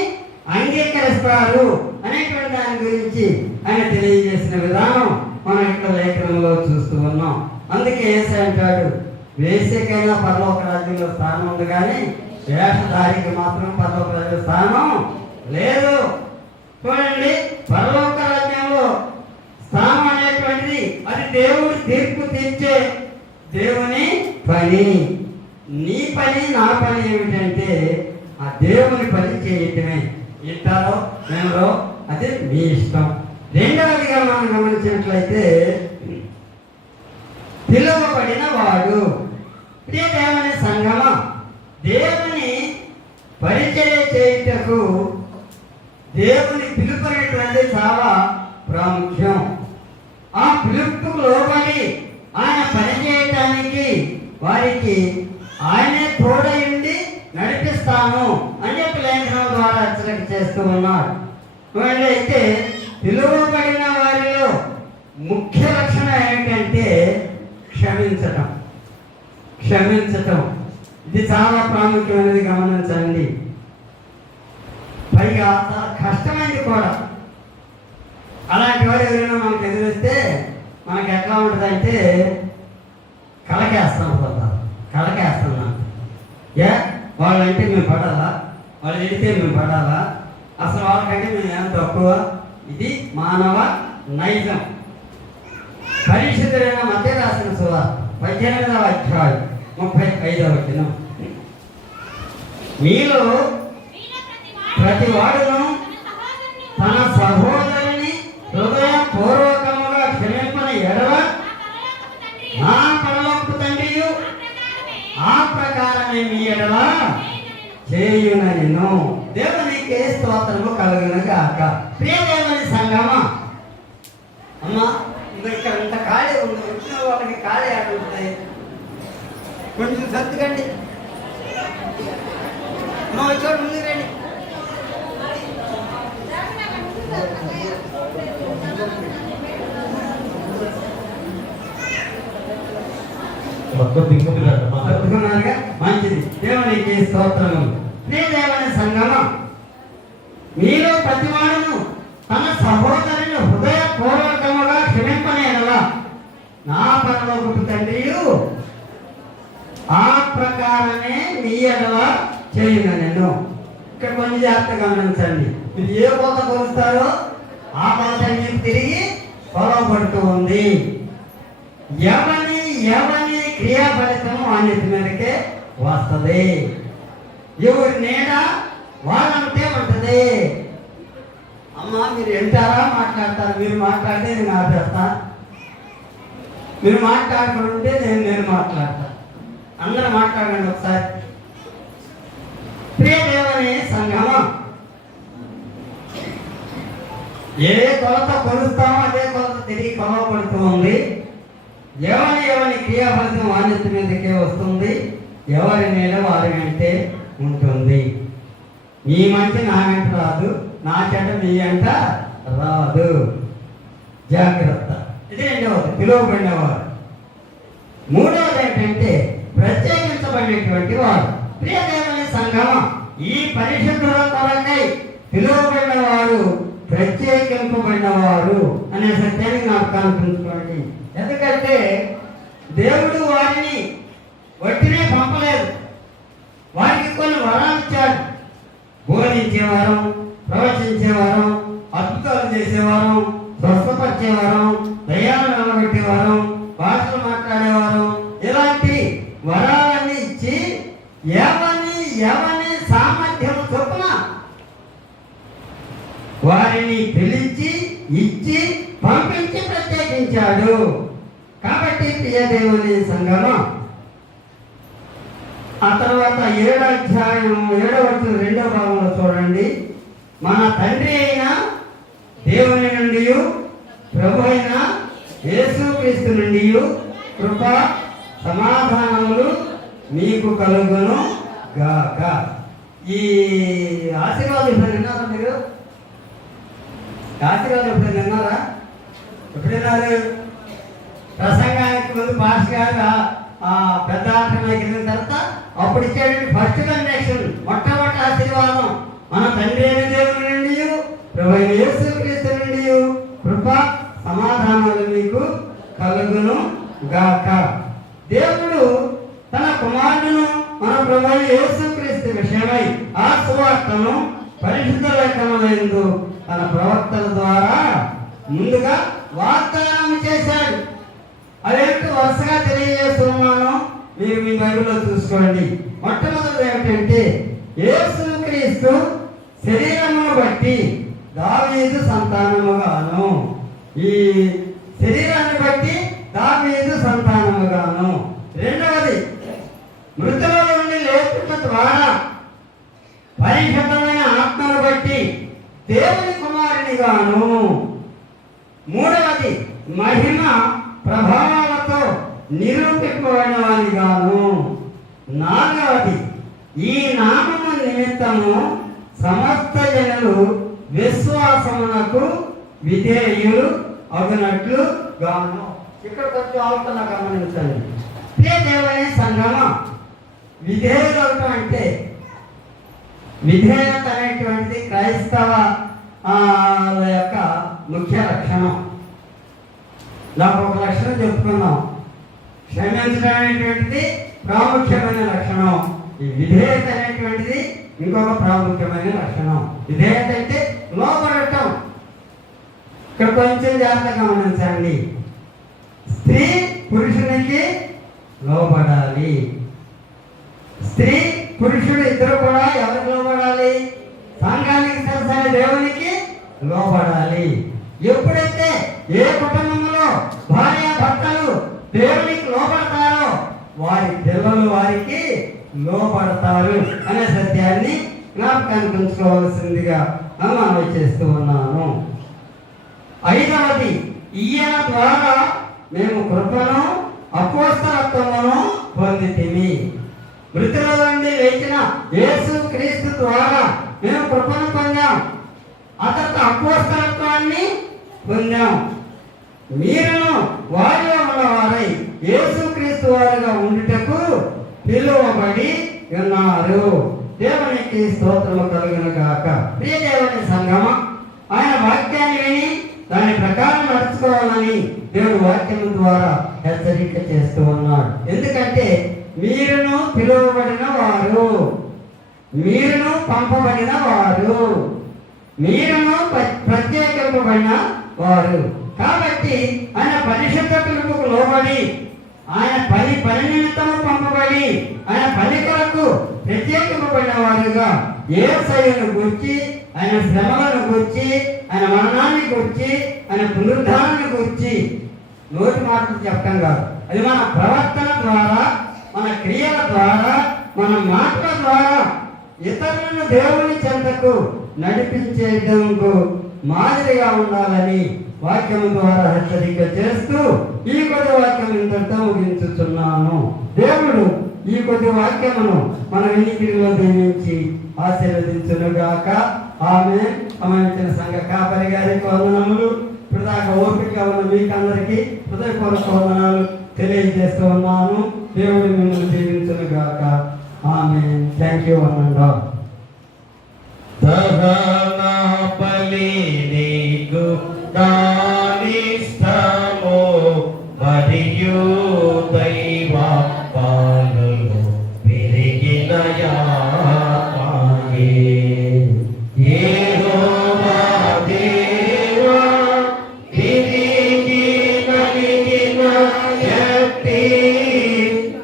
అంగీకరిస్తారు అనేటువంటి దాని గురించి ఆయన తెలియజేసిన విధానం మనం ఇక్కడ లేఖనంలో చూస్తూ ఉన్నాం. అందుకే యేసయ్య అంటాడు, వేశ్యకైనా పరలోక రాజ్యంలో స్థానం ఉంది, కానీ వేషధారికి మాత్రం పరలోక రాజ్యంలో స్థానం లేదు. చూడండి, పరలోక రాజ్యంలో స్థానం అనేటువంటిది అది దేవుడు తీర్పు తీర్చే దేవుని పని. నీ పని నా పని ఏమిటంటే ఆ దేవుని పని చేయటమే. ఇంటారో మేమరో అది మీ ఇష్టం. రెండవదిగా మనం గమనించినట్లయితే పిలువబడిన వాడు. ఇదే దేవుని సంగమ. దేవుని పరిచయ చేయుటకు దేవుని పిలుపునేటువంటి చాలా ప్రాముఖ్యం. ఆ పిలుపుకు లోబడి ఆయన పనిచేయటానికి వారికి ఆయనే తోడయుండి నడిపిస్తాను అని చెప్పి లేఖనం ద్వారా హెచ్చరిక చేస్తూ ఉన్నాడు. అయితే పిలువబడిన వారిలో ముఖ్య లక్షణం ఏమిటంటే క్షమించటం. ఇది చాలా ప్రాముఖ్యమైనది, గమనించండి. పైగా చాలా కష్టమైంది కూడా. అలాంటి వాడు ఎవరైనా మనకు ఎదురిస్తే మనకి ఎట్లా ఉంటుందంటే కలకేస్తున్నాం. వాళ్ళంటే మేము పడాలా, వాళ్ళు ఎడితే మేము పడాలా, అసలు వాళ్ళకంటే మేము ఏం తక్కువ. ఇది మానవ నైజం. పరిశుద్ధులైన మధ్య రాసిన సువార్త 18వ అధ్యాయం 35వ వచనం. మీలో ప్రతి వాడును తన సహోదరుని హృదయపూర్వకముగా క్షమింపని ఎడల నా పరలోకపు తండ్రియు ఆ ప్రకారమే మీ ఎడల చేయునను. దేవునికి స్తోత్రము కలుగును గాక. ప్రియ దేవుని సంగమా, అమ్మా ఇక్కడ ఇంత ఖాళీ ఉంది, వచ్చిన వాళ్ళకి ఖాళీ ఆడుంటాయి. కొంచెం సర్దుకండి, మా చోటు ఉంది రండి. సర్దుకున్నారుగా, మంచిది. దేవునికి స్తోత్రము. ప్రియ దేవుని సంగమం, మీలో ప్రతివాడును తన సహోదరుని హృదయపూర్వకముగా క్షమింపనేలా నా పరలోకపు తండ్రియు ఆ ప్రకారమే మీ ఎడల చేయునను. ఇక్కడ కొంచెం జాగ్రత్తగా గమనించండి. మీరు ఏ కోత కొలుస్తారో ఆ కోత మీకు తిరిగి పొలవబడుతూ ఉంది. ఎవని క్రియా ఫలితము అన్నిటి మీదకే వస్తుంది. ఎవరి నీడ వాళ్ళంటే ఉంటుంది. అమ్మ మీరు వింటారా మాట్లాడతారు? మీరు మాట్లాడితే నేను ఆపేస్తా, మీరు మాట్లాడుకుంటే నేను మాట్లాడతా. అందరూ మాట్లాడండి ఒకసారి. ప్రియ దేవుని సంగమా, ఏ కొలత కొలుస్తామో అదే కొలత తిరిగి కొలవబడుతూ ఉంది. ఎవరి క్రియాఫలితం వాణ్యత మీదకే వస్తుంది, ఎవరి మీద వారి వెంటే ఉంటుంది. నీ మంచి నా వెంట రాదు, నా చెడ్డ నీ వెంట రాదు. జాగ్రత్త. ఇది రెండవది, పిలువబడినవారు. మూడవది ఏంటంటే ప్రత్యేకించబడినటువంటి వారు. ప్రియ దేవుని సంగమం, ఈ పరిశుద్ధుల కొరకై పిలువబడిన వారు, ప్రత్యేకింపబడిన వారు అనే సత్యాన్ని జ్ఞాపకాన్ని ఉంచుకోండి. ఎందుకంటే దేవుడు వారిని వట్టినే పంపలేదు, వారికి కొన్ని వరాలు ఇచ్చాడు. బోధించేవారం, ప్రవచించేవారం, అద్భుతాలు చేసేవారం, స్వస్థపరిచేవారం, దయ్యాలు నిలబెట్టేవారం, భాషలు మాట్లాడేవారు. ఇలాంటి వరాలన్నీ ఇచ్చి ఎవని సామర్థ్యం చొప్పున వారిని పిలిచి ఇచ్చి పంపించి ప్రత్యేకించాడు. కాబట్టి ప్రియ దేవుని సంగమం, ఆ తర్వాత 7వ అధ్యాయం 7వ వచనం 2వ భాగంలో చూడండి. మన తండ్రి అయిన దేవుని నుండి, ప్రభు అయిన యేసుక్రీస్తు నుండి కృప సమాధానములు మీకు కలుగును గాక. ఈ ఆశీర్వాదం ఇప్పుడు విన్నారా? మీరు ఆశీర్వాదం ఎప్పుడు విన్నారా? ఎప్పుడు విన్నారు? ప్రసంగానికి ముందు పాస్ గారు పెద్ద ఆటకి వెళ్ళిన తర్వాత అప్పుడు ఇచ్చేటువంటి ఫస్ట్ కనెక్షన్, మొట్టమొదటి ఆశీర్వాదం మన తండ్రి అయిన దేవుని నుండి, ప్రభు అయిన యేసుక్రీస్తు నుండి కృప సమాధానాలు మీకు కలుగును గాక. దేవుడు తన కుమారుడును మన ప్రభు అయిన యేసుక్రీస్తు విషయమై ఆ సువార్తను పరిశుద్ధ లేఖనములందు తన ప్రవక్తల ద్వారా ముందుగా వాగ్దానం చేశాడు. అదేంటో వరుసగా తెలియజేస్తున్నాను, మీరు మీ బైబిల్లో చూసుకోండి. మొట్టమొదటి ఏమిటంటే యేసుక్రీస్తు శరీరమును బట్టి దావీదు సంతానముగాను, ఈ శరీరాన్ని బట్టి దావీదు సంతానముగాను. రెండవది, మృతుల నుండి లేపుట ద్వారా పరిశుద్ధమైన ఆత్మను బట్టి దేవుని కుమారునిగాను. మూడవది, మహిమ ప్రభావాలతో నిరూపింపబడిన వానిగాను. నాలుగవది, ఈ నామము నిమిత్తము సమస్త జనులు విశ్వాసమునకు విధేయులు అగునట్లు గాను. ఇక్కడ కొంచెం ఆలోచన గమనించండి. ప్రియ దేవుని సంగమం, విధేయులు అవటం అంటే, విధేయత అనేటువంటిది క్రైస్తవ యొక్క ముఖ్య లక్షణం. నాకు ఒక లక్షణం చెప్పుకున్నాం, క్షమించడం అనేటువంటిది ప్రాముఖ్యమైన లక్షణం. ఈ విధేయత అనేటువంటిది ఇంకొక ప్రాముఖ్యమైన లక్షణం. విధేయత అంటే లోపడటం. ఇక్కడ కొంచెం జాగ్రత్తగా గమనించండి. స్త్రీ పురుషునికి లోబడాలి. స్త్రీ పురుషుడు ఇద్దరు కూడా ఎవరికి లోబడాలి? సంఘానికి తెలిసిన దేవునికి లోబడాలి. ఎప్పుడైతే ఏ కుటుంబంలో భార్య భర్తలు దేవునికి లోబడతారో వారి పిల్లలు వారికి లోబడతారు అనే సత్యాన్ని జ్ఞాపకానికి ఉంచుకోవాల్సిందిగా మనవి చేస్తూ ఉన్నాను. ఐదవది, ఈయన ద్వారా మేము కృపను అపోస్తలత్వమును పొందితిమి. మృతుల నుండి లేచిన యేసు క్రీస్తు ద్వారా మేము కృపను పొందాం, అతను అపోస్తలత్వాన్ని పొందాం. మీరును వారిలో ఉన్నవారై యేసుక్రీస్తు వారుగా ఉండుటకు పిలువబడి ఉన్నారు. దేవునికి స్తోత్రము కలుగును గాక. ప్రియ దేవుని సంగమం, ఆయన వాక్యాన్ని విని దాని ప్రకారం నడుచుకోవాలని దేవుడు వాక్యం ద్వారా హెచ్చరిక చేస్తూ ఉన్నాడు. ఎందుకంటే మీరును పిలువబడిన వారు, మీరును పంపబడిన వారు, మీరును ప్రత్యేకింపబడిన వారు. కాబట్టి ఆయన పరిశుద్ధ పిలుపుకు లోబడి, ఆయన పని నిమిత్తము పంపబడి, ఆయన పని కొరకు ప్రత్యేకింపబడిన వారుగా యేసయ్యను గురించి, ఆయన శ్రమలను గురించి, ఆయన మరణాన్ని గురించి, ఆయన పునరుద్ధానాన్ని గురించి నోటి మాటలు చెప్పడం కాదు. అది మన ప్రవర్తన ద్వారా, మన క్రియల ద్వారా, మన మాటల ద్వారా ఇతరులను దేవుని చెంతకు నడిపించేందుకు మాదిరిగా ఉండాలని వాక్యం ద్వారా హెచ్చరిక చేస్తూ ఈ కొద్ది వాక్యం ఇంతటితో ముగించుతున్నాను. దేవుడు ఈ కొద్ది వాక్యమును మన వినికిడిలో దీవించి ఆశీర్వదించునుగాక. ఆమె అమాయించిన సంఘ కాపరి గారికి వందనములు. ఇప్పుడు దాకా ఓపికగా ఉన్న మీకందరికీ హృదయపూర్వక వందనాలు తెలియజేస్తూ ఉన్నాను. దేవుడు మిమ్మల్ని దీవించునుగాక. ఆమె. థ్యాంక్ యూ అనండి. దహన బలి నీకు దానిష్టము మరియు దైవ పాలలు పెరిగిన యాత్రే. యెహోవా దేవా తిరిగి కలిగిన శక్తి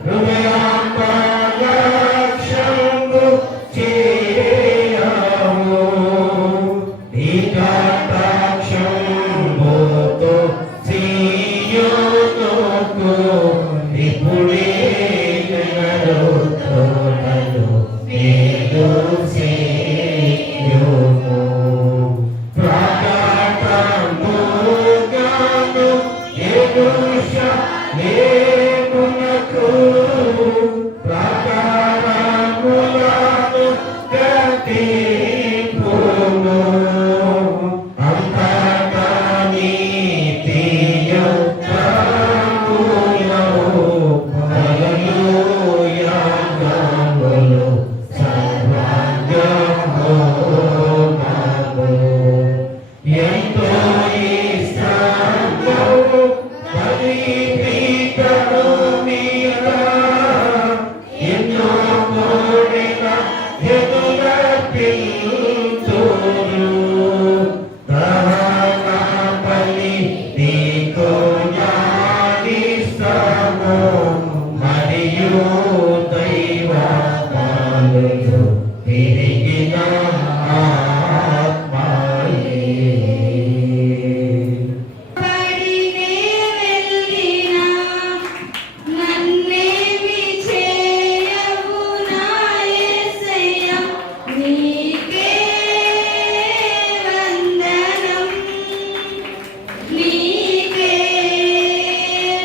హృదయాంతరాక్షము చేయము. నీ కటాక్షముతో సీయోనుకు ఇప్పుడే జగడు తోటలు మేలు సేయోను. ప్రకటముగాను యెరూషలేమునకు ప్రాకారములను కట్టింపుము. అంతటా నీతియుక్తములు హల్లెలూయా గానములు సర్వాంగహోమములు. ఎంతో ఇష్టము బలిపీఠము మీద ఎన్నో కోరిన ఎదురర్పింతురు. దహన బలి నీకు నాదిష్టము మరియు దైవ పాలలు పెరిగిన ఆత్మయే. పడినే వెళ్ళినా నన్నేమి చేయవు నా యేసయ్య. నీకే వందనం, నీకే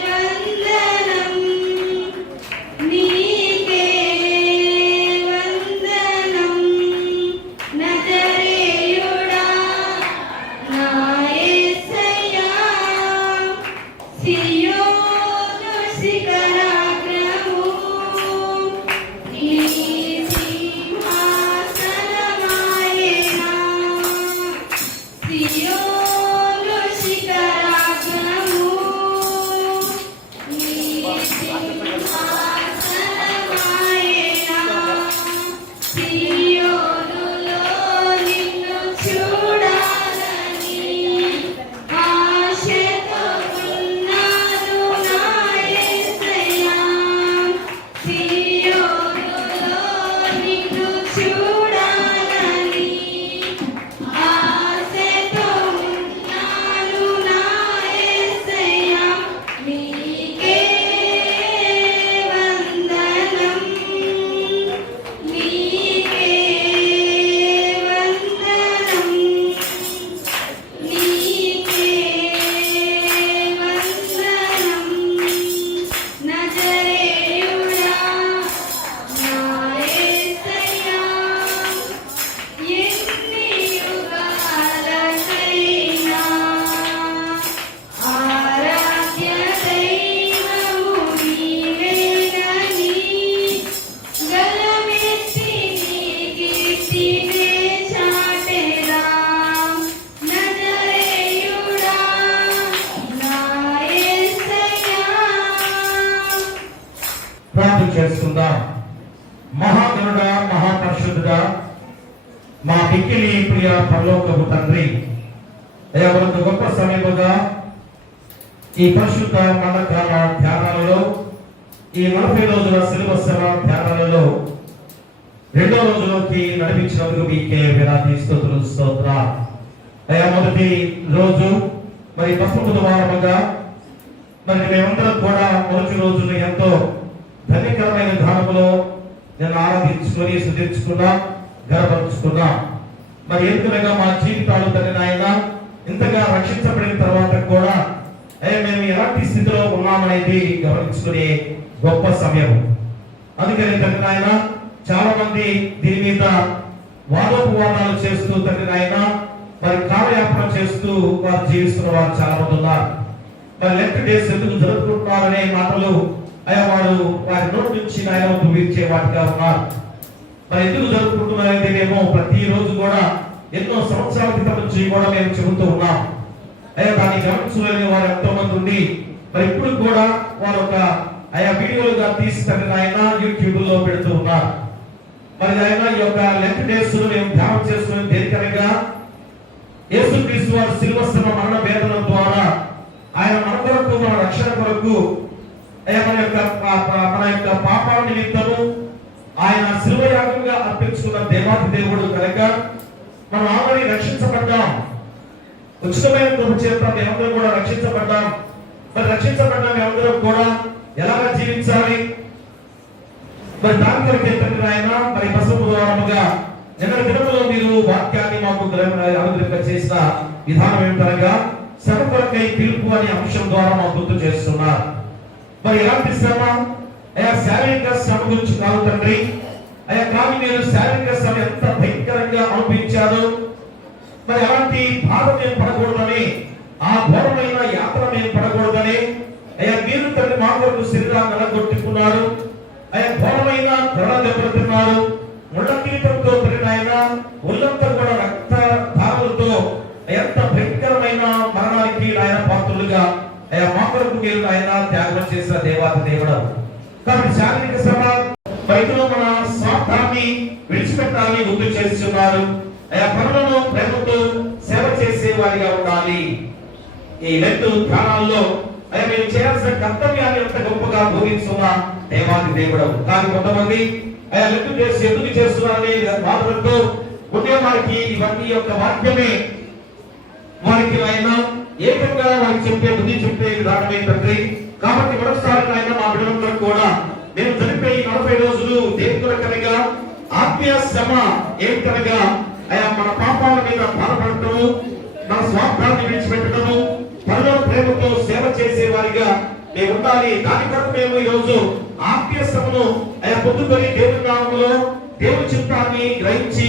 వందనం, నీకే వందనం. నజరేయుడా నా యేసయ్యా, సియోను శిఖరాగ్రము నీ సింహాసనమాయెనా. సియోను శిఖరాగ్రము నీ సింహాసనమాయెనా. సియోనులో నిన్ను చూడాలని ఆశతో ఉన్నాను నా యేసయ్యా. సియోనులో నిన్ను చూడాలని ఆశతో ఉన్నాను నా యేసయ్యా. నీకే వందనం, నీకే వందనం, నీకే వందనం. నజరేయుడా నా యేసయ్యా, ఎన్ని యుగాలకైనా ఆరాధ్య దైవము నీవేనని గలమెత్తి నీ కీర్తినే చాటెదా. నజరేయుడా నా యేసయ్యా. ప్రార్థన చేసుకుందాం. మహాగణుడా, మహాపరిశుద్ధుడా, మా మిక్కిలి ప్రియ పరలోకపు తండ్రి, ఎవరికి గొప్ప సమయముగా ఈ పరిశుద్ధ మండకాల ధ్యానాలలో, ఈ 40 రోజుల శిలువ సేవ ధ్యానాలలో రెండో రోజులోకి నడిపించినందుకు మీకే వేలాది స్తోత్రాలు. అయ్యా మొదటి రోజు మరి పసుపు బుధవారముగా మరి మేమందరం కూడా మొదటి రోజును ఎంతో ధన్యకరమైన విధానంలో నేను ఆరాధించుకొని స్తుతించుకున్నా, గర్వపరుచుకున్నా. మరి ఎందుకనగా మా జీవితాలు తండ్రి నాయన ఇంతగా రక్షించబడిన తర్వాత కూడా మేము ఎలాంటి స్థితిలో ఉన్నామనేది గమనించుకునే గొప్ప సమయం. అందుకని తండ్రి నాయన చాలా మంది దీని మీద వాదోపవాదాలు చేస్తూ తండ్రి నాయన మరి కాలయాపన చేస్తూ వారు జీవిస్తున్న వారు చాలా మంది ఉన్నారు. మరి లెఫ్ట్ డేస్ ఎందుకు జరుపుకుంటున్నారనే మాటలు అయ్యా వారు వారి నోటి నుంచి ఆయన వీర్చే వాటిగా ఉన్నారు. మరి ఎందుకు జరుపుకుంటున్నారంటే మేము ప్రతిరోజు కూడా ఎన్నో సంవత్సరాల క్రితం నుంచి కూడా మేము చెబుతూ ఉన్నాం. అయ్యా దాన్ని గమనించలేని వారు ఎంతో మంది ఉండి మరి ఇప్పుడు కూడా వారు ఒక ఆయా వీడియోలుగా తీసి తండ్రి ఆయన యూట్యూబ్ లో పెడుతూ ఉన్నారు. మరి ఆయన ఈ యొక్క లెఫ్ట్ డేస్ మేము ధ్యానం చేసుకుని దేనికనగా యేసుక్రీస్తు వారి శిలువ శ్రమ మరణ వేదన ద్వారా ఆయన మన కొరకు మన రక్షణ కొరకు మన యొక్క పాపాల నిమిత్తము ఆయన శిలువ యాగంగా అర్పించుకున్న దేవాది దేవుడు కనుక మనం ఆల్రెడీ రక్షించబడ్డాం. ఉచితమైన కృప చేత మేమందరం కూడా రక్షించబడ్డాం. మరి రక్షించబడ్డ మేమందరం కూడా ఎలాగ జీవించాలి? మరి దాని కొరకే తండ్రి ఆయన మరి పసుపు ద్వారముగా నిన్నటి దినములో మీరు వాక్యాన్ని మాకు అనుగ్రహ చేసిన విధానం ఏమిటనగా శ్రమ కొరకై పిలుపు అనే అంశం ద్వారా మాకు గుర్తు చేస్తున్నారు. మరి ఎలాంటి శ్రమ? శారీరక శ్రమ గురించి కాదు తండ్రి. కానీ మీరు శారీరక శ్రమ ఎంత భయంకరంగా అనిపించారో మరి అలాంటి బాధ మేము పడకూడదని, ఆ ఘోరమైన యాత్ర మేము పడకూడదని మీరు తండ్రి మా కొరకు శరీరాన్ని నెలగొట్టుకున్నారు. ఘోరమైన ఘోర దెబ్బతిన్నారు. ముళ్ళ కిరీటంతో తండ్రి ఆయన ఒళ్ళంతా కూడా రక్త ధారలతో ఎంత భయంకరమైన మరణానికి ఆయన పాత్రులుగా మా కొరకు మీరు ఆయన త్యాగం చేసిన దేవాది దేవుడు. కాబట్టి శారీరక శ్రమ రైతులు మన స్వార్థాన్ని విడిచిపెట్టాలని గుర్తు చేస్తున్నారు. పనులను ప్రేమతో సేవ చేసే వారిగా ఉండాలి. ఈ లెట్టు ప్రాణాల్లో మేము చేయాల్సిన కర్తవ్యాన్ని ఎంత గొప్పగా బోధిస్తున్న దేవాది దేవుడు. కానీ కొంతమంది లెట్టు చేసి ఎందుకు చేస్తున్నారని బాధపడుతూ ఉండే వారికి ఇవన్నీ యొక్క వాక్యమే వారికి ఆయన ఏకంగా వారికి చెప్పే బుద్ధి చెప్పే విధానమే తండ్రి. కాబట్టి మరోసారి ఆయన మా బిడ్డలందరూ కూడా నేను జరిపే 40 రోజులు దేని కొరకనగా ఆత్మీయ శ్రమ ఏమిటనగా మన పాపాల మీద బాధపడటము, మన స్వార్థాన్ని విడిచిపెట్టడము, పనుల ప్రేమతో సేవ చేసే వారిగా మేము ఉండాలి. దాని కొరకు మేము ఈ రోజు ఆత్మీయ శ్రమను పొందుకొని దేవుని నామములో దేవుని చిత్తాన్ని గ్రహించి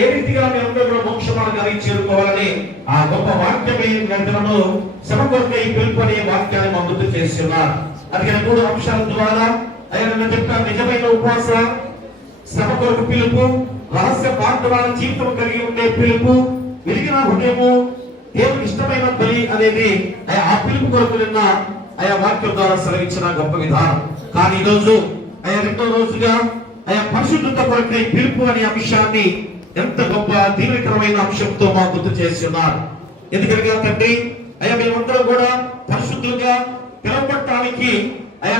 ఏ రీతిగా మేమందరూ మోక్ష మార్గాన్ని చేరుకోవాలని ఆ గొప్ప వాక్యమే గ్రంథంలో శ్రమ కొరకై పిలుపు అనే వాక్యాన్ని మా గుర్తు చేస్తున్నారు. అందుకని 3 అంశాల ద్వారా ఆయన చెప్పిన నిజమైన ఉపవాస, శ్రమ కొరకు పిలుపు, రహస్య పాఠవాల జీవితం కలిగి ఉండే పిలుపు, వెలిగిన హృదయము, దేవునికి ఇష్టమైన బలి అనేది ఆ పిలుపు కొరకు నిన్న వాక్యం ద్వారా సెలవించిన గొప్ప విధానం. కానీ ఈ రోజు 2వ రోజుగా పరిశుద్ధత కొరకై పిలుపు అనే అంశాన్ని ఎంత గొప్ప దీవెనకరమైన అంశంతో మా గుర్తు చేస్తున్నారు. ఎందుకనగా తండ్రి మేమందరం కూడా పరిశుద్ధులుగా పిలువబడటానికి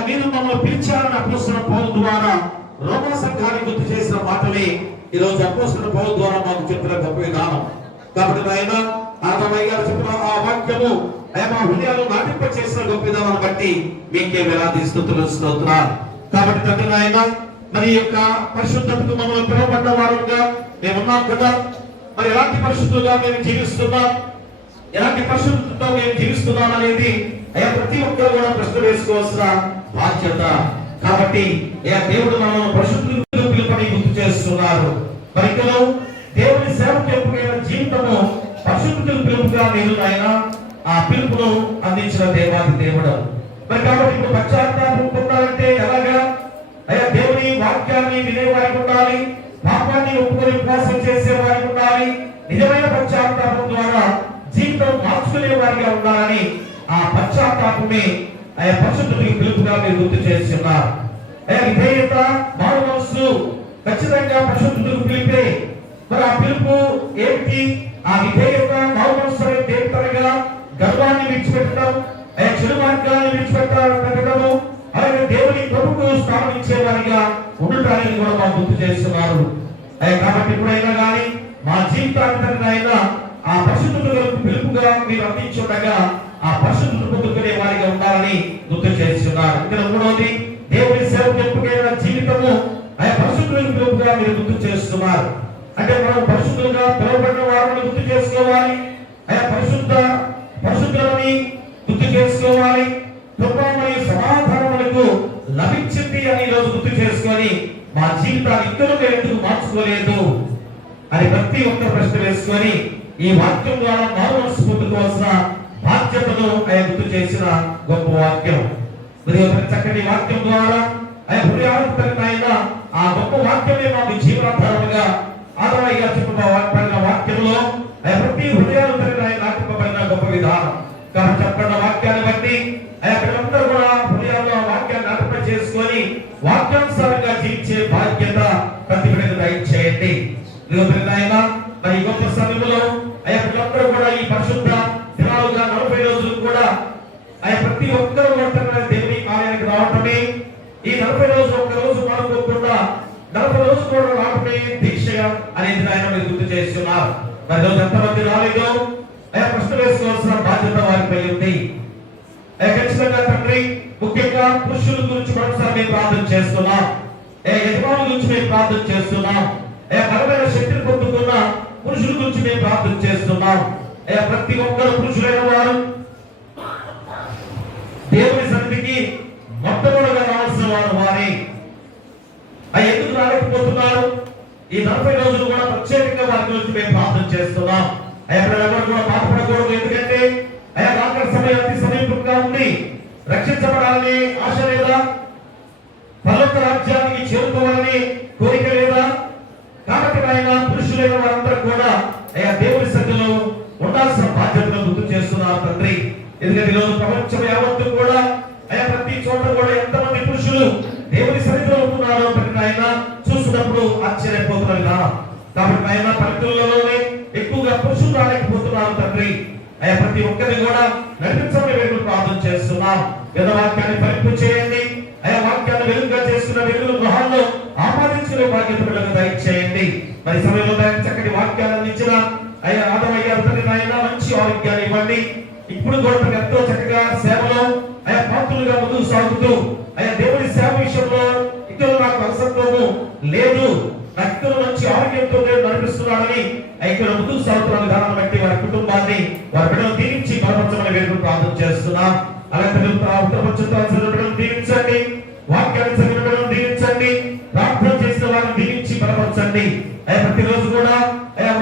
మీరు మమ్మల్ని పిలిచారని అపోస్తలుడైన పౌలు ద్వారా రోమా సంఘాన్ని గుర్తు చేసిన మాటలే ఈ రోజు అపోస్తలుడైన పౌలు ద్వారా మాకు చెప్పిన గొప్ప విధానం. కాబట్టి ఆయన ఆదమయ్య గారు చెప్పిన ఆ వాక్యము మా హృదయాలు నాటింప చేసిన గొప్ప విధానం బట్టి మీకే వేలాది స్తుతులు స్తోత్రాలు. కాబట్టి తండ్రి ఆయన మరి యొక్క పరిశుద్ధతకు మమ్మల్ని పిలువబడ్డ వారుగా మేము ఉన్నాం కదా. మరి ఎలాంటి పరిశుద్ధులుగా మేము జీవిస్తున్నాం, ఎలాంటి పరిశుద్ధతతో మేము జీవిస్తున్నాం అనేది ప్రతి ఒక్కరు కూడా ప్రశ్న వేసుకోవాల్సిన బాధ్యత. కాబట్టి దేవుడు మనం పరిశుద్ధులకు పిలుపని గుర్తు చేస్తున్నారు. మరి ఇక్కడ దేవుని సేవకు ఎంపికైన జీవితము పరిశుద్ధులకు పిలుపుగా నేను ఆయన ఆ పిలుపును అందించిన దేవాది దేవుడు. మరి కాబట్టి ఇప్పుడు పశ్చాత్తాపం పొందాలంటే ఎలాగా? దేవుని వాక్యాన్ని వినేవారికి ఉండాలి, పాపాన్ని ఒప్పుకొని ఉపవాసం చేసే వారికి ఉండాలి, నిజమైన పశ్చాత్తాపం ద్వారా జీవితం మార్చుకునే వారిగా ఉండాలని ఆ పశ్చాత్తాపమే పరిశుద్ధుడికి పిలుపుగా మీరు గుర్తు చేస్తున్నారు. విధేయత, మారు మనస్సు ఖచ్చితంగా పరిశుద్ధుడికి పిలిపే. మరి ఆ పిలుపు ఏంటి? ఆ విధేయత, మారు మనస్సు దేనికనగా గర్వాన్ని విడిచిపెట్టడం, చెడు మార్గాన్ని విడిచిపెట్టడము, అలాగే దేవుని ప్రభుకు స్థానం ఇచ్చేవారిగా ఉండటానికి కూడా మాకు గుర్తు చేస్తున్నారు. కాబట్టి ఇప్పుడైనా కానీ మా జీవితాన్ని ఆయన ఆ పరిశుద్ధులకు పిలుపుగా మీరు అందించుండగా ఆ పరిశుద్ధులు పొందుకునే వారిగా ఉండాలని గుర్తు చేస్తున్నారు. ఇక్కడ మూడవది, దేవుని సేవ ఎంపికైన జీవితము ఆ పరిశుద్ధులకు పిలుపుగా మీరు గుర్తు చేస్తున్నారు. అంటే మనం పరిశుద్ధులుగా పిలువబడిన వారిని గుర్తు చేసుకోవాలి, ఆయా పరిశుద్ధులని గుర్తు చేసుకోవాలి. కృప మరియు సమాధానములకు లభించింది అని ఈరోజు గుర్తు చేసుకొని మా జీవితాన్ని ఇతరులుగా ఎందుకు మార్చుకోలేదు అని ప్రతి ఒక్క ప్రశ్న వేసుకొని ఈ వాక్యం ద్వారా మారు మనసు పొందుకోవాల్సిన బాధ్యతను ఆయన గుర్తు చేసిన గొప్ప వాక్యం. మరియు చక్కటి వాక్యం ద్వారా ఆయన హృదయాత్మకమైన ఆ గొప్ప వాక్యమే మాకు జీవనాధారముగా ఆధారంగా చెప్పబడిన వాక్యంలో ఆయన ప్రతి హృదయాత్మకమైన ఆయన నాటకపడిన గొప్ప విధానం. కాబట్టి చెప్పబడిన వాక్యాన్ని బట్టి ఆయన పిల్లలందరూ కూడా హృదయాల్లో వాక్యాన్ని నాటకం చేసుకొని వాక్యానుసారంగా జీవించే బాధ్యత ప్రతి బిడ్డకు దయచేయండి. మరి గొప్ప సమయంలో అయ్యా పిల్లలందరూ కూడా ఈ పరిశుద్ధ దినాలుగా 40 రోజులు కూడా అయ్యా ప్రతి ఒక్కరూ దేవుని ఆలయానికి రావటమే, ఈ 40 రోజులు ఒక్క రోజు మానుకోకుండా 40 రోజులు కూడా రావటమే దీక్షగా అనేది ఆయన మీరు గుర్తు చేస్తున్నారు. మరి రోజు ఎంతమంది రాలేదో అయ్యా ప్రశ్న వేసుకోవాల్సిన బాధ్యత వారిపై ఉంది. ఖచ్చితంగా తండ్రి, ముఖ్యంగా పురుషుల గురించి మరోసారి మేము ప్రార్థన చేస్తున్నాం, యజమానుల గురించి మేము ప్రార్థన చేస్తున్నాం, బలమైన శక్తిని పొందుతున్న పురుషుల గురించి మేము ప్రార్థన చేస్తున్నాం. ప్రతి ఒక్కరు పురుషులైన వారు దేవుని సన్నిధికి మొట్టమొదటిగా రావాల్సిన వారు వారే. ఎందుకు రాలేకపోతున్నారు? ఈ 40 రోజులు కూడా ప్రత్యేకంగా వారి గురించి మేము ప్రార్థన చేస్తున్నాం. ఎవరు కూడా బాధపడకూడదు, ఎందుకంటే రాకడ సమయం అతి సమీపంగా ఉంది. రక్షించబడాలని ఆశ లేదా? పరలోక రాజ్యానికి చేరుకోవాలని కోరిక లేదా? కాబట్టి ఆయన పురుషులైన వారందరూ కూడా దేవుని సన్నిధిలో ఉండాల్సిన బాధ్యతను గుర్తు చేస్తున్నారు తండ్రి. ఎందుకంటే ఈరోజు ప్రపంచం యావత్తు కూడా ప్రతి చోట కూడా ఎంతమంది పురుషులు దేవుని సన్నిధిలో ఉంటున్నారో ఆయన చూస్తున్నప్పుడు ఆశ్చర్యపోతున్న విధానం. కాబట్టి ఆయన పల్లెటూళ్ళలోనే ఎక్కువగా పురుషులు రాలేకపోతున్నారు తండ్రి. ప్రతి ఒక్కరిని కూడా నడిపించమని వెలుగు ప్రార్థన చేస్తున్నాం. వేదవాక్యాన్ని ఫలింపు చేయండి, వాక్యాన్ని వెలుగుగా చేసుకున్న వెలుగు గృహాల్లో ఆపాదించుకునే బాధ్యత పిల్లలకు దయచేయండి. మరి సమయంలో చక్కటి వాక్యాన్ని అందించిన ఆదమయ్య ఆయన మంచి ఆరోగ్యాన్ని ఇవ్వండి. ఇప్పుడు కూడా ఎంతో చక్కగా సేవలో పాత్రులుగా ముందుకు సాగుతూ దేవుడి సేవ విషయంలో ఇక్కడ నాకు అలసత్వము లేదు, నాకు ఇక్కడ మంచి ఆరోగ్యంతో నడిపిస్తున్నాడని ఇక్కడ ముందుకు సాగుతున్న విధానాన్ని బట్టి వారి కుటుంబాన్ని వారి బిడ్డలు దీవించి బలపరచమని వేడుకు ప్రార్థన చేస్తున్నాం. అలాగే బిడ్డలు దీవించండి, వాక్యాన్ని చదివిన బిడ్డలు దీవించండి, ప్రార్థన చేసిన వారిని దీవించి బలపరచండి. ప్రతిరోజు కూడా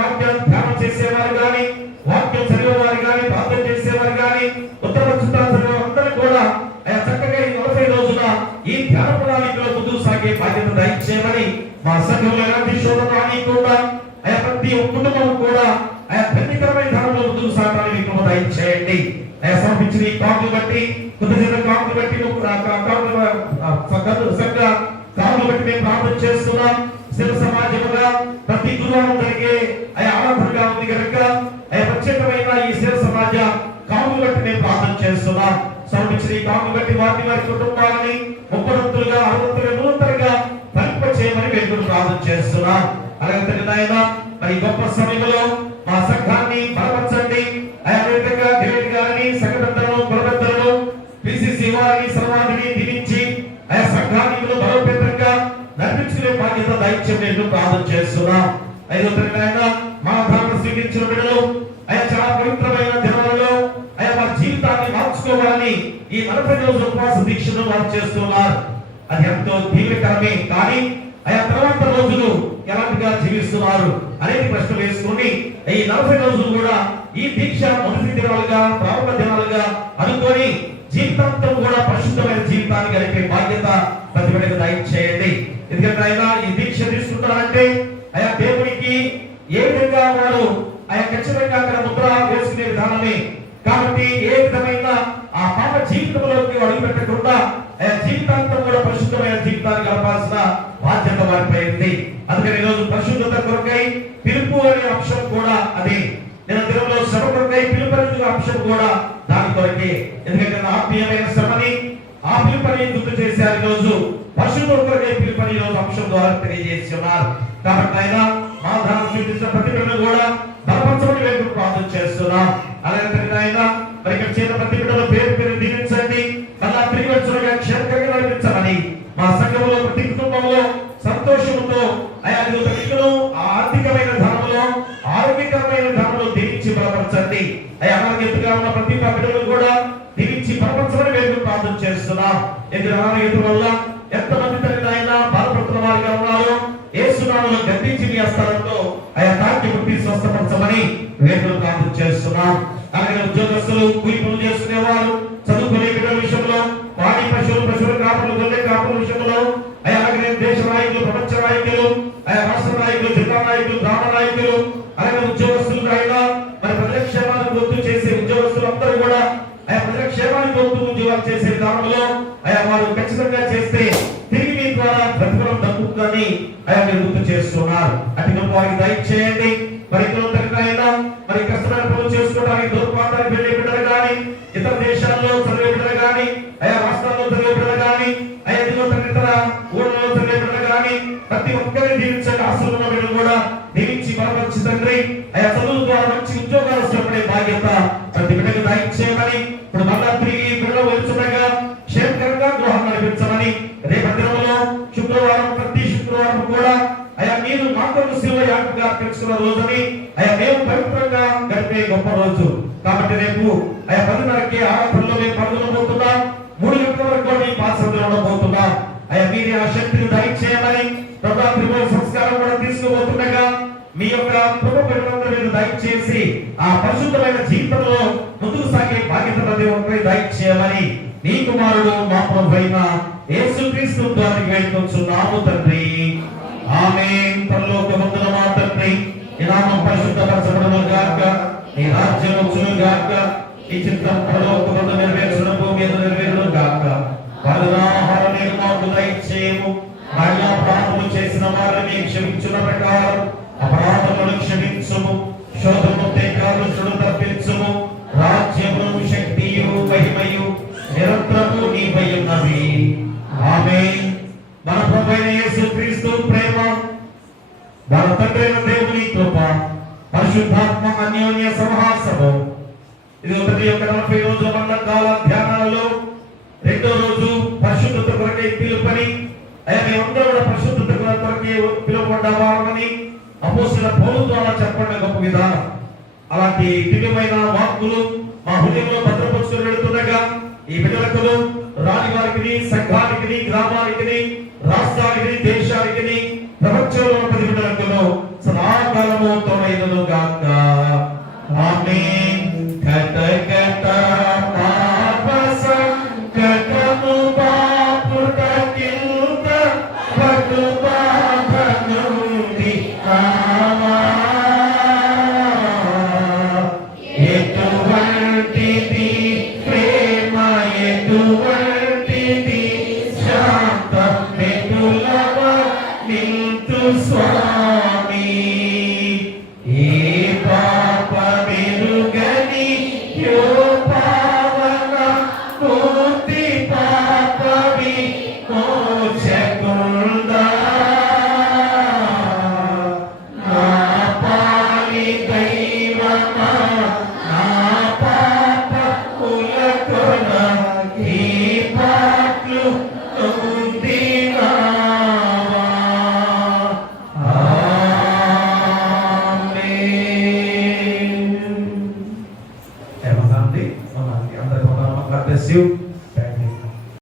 వాక్యాన్ని ధ్యానం చేసేవారు కానీ, వాక్యం చదివేవారు కానీ, ప్రార్థన చేసేవారు కానీ, అందరూ కూడా చక్కగా ఈ 40 రోజుల ఈ ధ్యాన ప్రణాళికలో ముందుకు సాగే బాధ్యత దయచేయమని మా సంఘంలో ఎలాంటి శోధన రానికుండా ప్రతి కుటుంబం కూడా ఖండితమైన ధనంలో ముందుకు సాగడానికి మీకు దయచేయండి. సమర్పించిన ఈ కాపులు బట్టి కాపులు బట్టి కాపులు బట్టి మేము ప్రార్థన చేస్తున్నాం. శివ సమాజముగా ప్రతి గురువారం జరిగే ఆరాధనగా ఉంది కనుక ప్రత్యేకమైన ఈ శివ సమాజ కాపులు బట్టి మేము ప్రార్థన చేస్తున్నాం. సమర్పించిన ఈ కాపులు బట్టి వారి వారి కుటుంబాలని 30 60 ఫలింప చేయమని మేము ప్రార్థన చేస్తున్నాం. అలాగే మరి గొప్ప సమయంలో మా సంఘాన్ని బలపరచండి. దేవుడి గారిని సంఘటనలను పురపెద్దలను పిసిసి వారిని సమాధిని దీవించి సంఘాన్ని బలోపేతంగా నడిపించుకునే బాధ్యత దయచేయమని ప్రార్థన చేస్తున్నాం. మా ధారణ స్వీకరించిన బిడ్డలు చాలా పవిత్రమైన దినాలలో మా జీవితాన్ని మార్చుకోవాలని ఈ 40 రోజుల ఉపవాస దీక్షను వారు చేస్తున్నారు. అది ఎంతో దీవెనకరమే. కానీ తర్వాత రోజులు ఎలాంటిగా జీవిస్తున్నారు అనేది ప్రశ్న వేసుకుని ఈ 40 రోజులు కూడా ఈ దీక్ష మొదటి దినాలుగా ప్రారంభ దినాలుగా అనుకొని జీవితాంతం కూడా పరిశుద్ధమైన జీవితాన్ని గడిపే బాధ్యత ప్రతి బిడ్డకు దయచేయండి. ఎందుకంటే ఆయన ఈ దీక్ష తీసుకుంటారంటే దేవునికి ఏ విధంగా వారు ఖచ్చితంగా అక్కడ ముద్ర వేసుకునే విధానమే. కాబట్టి ఏ విధమైన ఆ పాప జీవితంలోకి అడుగు పెట్టకుండా జీవితాంతం కూడా పరిశుద్ధమైన జీవితాన్ని గడపాల్సిన బాధ్యత వారిపై ఉంది. అందుకని ఈరోజు పరిశుద్ధత కొరకై పిలుపు అనే అంశం కూడా అదే. నేను దినంలో శ్రమ కొరకై పిలుపు అనే అంశం కూడా దాని కొరకే. ఎందుకంటే ఆత్మీయమైన శ్రమని ఆ పిలుపని గుర్తు చేశారు. ఈరోజు పరిశుద్ధ కొరకై పిలుపని ఈరోజు అంశం ద్వారా తెలియజేస్తున్నారు. కాబట్టి ఆయన మా ఆధారం చూపించిన ప్రతి బిడ్డను కూడా బలపరచమని వేడుకు ప్రార్థన చేస్తున్నాం. అలాగే ఆయన మరి ఇక్కడ చేసిన ప్రతి బిడ్డలో పేరు పేరు దీవించండి, మళ్ళా తిరిగి వచ్చుగా క్షేమంగా నడిపించమని మా సంఘంలో ప్రతి కుటుంబంలో సంతోషంతో ఆయా బిడ్డను ఆర్థికమైన ధనంలో ఆరోగ్యకరమైన ధనంలో దీవించి బలపరచండి. అయ్యా అనారోగ్యంగా ఉన్న ప్రతి బిడ్డలు కూడా దీవించి బలపరచమని వేడుకు ప్రార్థన చేస్తున్నాం. ఎదురు అనారోగ్యం వల్ల ఎంతమంది తల్లి ఆయన బాధపడుతున్న వారిగా ఉన్నారో యేసునామములో గద్దించి మీ హస్తాలతో ఆయా తాకి ముట్టి స్వస్థపరచమని వేడుకలు ప్రార్థన చేస్తున్నాం. అలాగే ఉద్యోగస్తులు కూలి పనులు చేసుకునేవారు చదువుకునే బిడ్డల విషయంలో వాడి పశువుల కాపులు గొర్రె కాపుల విషయంలో అలాగే దేశ నాయకులు ప్రపంచ నాయకులు రాష్ట్ర నాయకులు జిల్లా నాయకులు గ్రామ నాయకులు అలాగే ఉద్యోగస్తులు ఆయన మరి ప్రజల క్షేమాన్ని గుర్తు చేసే ఉద్యోగస్తులు అందరూ కూడా ప్రజల క్షేమాన్ని గుర్తు ఉద్యోగాలు చేసే విధానంలో వారు ఖచ్చితంగా చేస్తే తిరిగి మీ ద్వారా ప్రతిఫలం దక్కుతుందని మీరు గుర్తు చేస్తున్నారు. అటు వారికి దయచేయండి. మరి మరి కష్టమైన పనులు చేసుకోవడానికి దూర ప్రాంతానికి వెళ్ళే బిడ్డలు కానీ ఇతర దేశాల్లో చదివే బిడ్డలు కానీ రాష్ట్రాల్లో చదివే బిడ్డలు కానీ ఇతర ఊళ్ళలో చదివే బిడ్డలు కానీ ప్రతి ఒక్కరిని దీవించండి. ఆశలు బిడ్డలు కూడా దీవించి బలపరిచి తండ్రి చదువుల ద్వారా మంచి ఉద్యోగాలు వస్తున్నప్పుడే బాధ్యత ప్రతి బిడ్డకు దయచేయమని ఇప్పుడు మళ్ళా తిరిగి బిడ్డలు వెళ్తుండగా క్షేమకరంగా గృహం నడిపించమని రేపటి దినంలో శుక్రవారం ప్రతి శుక్రవారం కూడా మీరు మాతో శిలువ యాగంగా అర్పించుకున్న రోజుని మేము పవిత్రంగా గడిపే గొప్ప రోజు కాబట్టి రేపు 10:30కి ఆరాధనలో మేము పాల్గొనబోతున్నాం. 3 గంటల వరకు మీ పాసంలో ఉండబోతున్నాం. మీరే ఆ శక్తిని దయచేయమని ప్రభా త్రిమూల సంస్కారం కూడా తీసుకుపోతుండగా మీ యొక్క కృపను మీరు దయచేసి ఆ పరిశుద్ధమైన జీవితంలో ముందుకు సాగే బాధ్యత ప్రతి ఒక్కరి దయచేయమని నీ కుమారుడు మా ప్రభువైన యేసుక్రీస్తు ద్వారా వేడుకొంచున్నాము తండ్రి. ఆమేన్. పరలోకమందున మా తండ్రి నీ నామం పరిశుద్ధపరచబడును గాక, నీ రాజ్యం వచ్చును గాక, నీ చిత్తం పరలోకమందు నెరవేర్చును భూమి మీద నెరవేరును గాక. వరదాహారాన్ని మాకు దయచేయము. మళ్ళా పాపములు చేసిన వారిని క్షమించిన ప్రకారం అపరాధములను క్షమించుము. శోధము కాలుష్యుడు తప్పించుము. రాజ్యము శక్తియు మహిమయు నిరంతరము నీవై ఉన్నవి. ఆమేన్. మన ప్రభువైన యేసుక్రీస్తు ప్రేమ, మన తండ్రి అయిన దేవుని కృప, పరిశుద్ధాత్మ అన్యోన్య సహవాసము ఇది 40 రోజుల మండల కాల ధ్యానాలలో 2వ రోజు పరిశుద్ధత కొరకై పిలుపని మేమందరూ కూడా పరిశుద్ధత కొరకై పిలువబడ్డవారని అపోస్తలుల పౌలు ద్వారా చెప్పబడిన గొప్ప విధానం. అలాంటి దివ్యమైన వాక్కులు మా హృదయంలో భద్రపరుచుకొని వెళుతుండగా ఈ బిడ్డలకు రాని వారికి, సంఘానికి, గ్రామానికి, రాష్ట్రానికి, దేశానికి, ప్రపంచంలో ప్రతి బిడ్డలకు సదాకాలము తోడైనను గాక. ఆమేన్. కటకట పాప సంకటము బాపుటకింత పటు బాధనుండి కావా. ఎటువంటిది ప్రేమ, ఎటువంటిది శాంత మెతులవ నింతు స్వామి. ఏ పాప మెరుగని యో పావన పూర్తి పాపవి మోచకుందా. నా పాలి దైవమా, నా పాప కులకొన ఈ పాటలు నొందినావా. ఆమేన్. అందరికీ God bless you.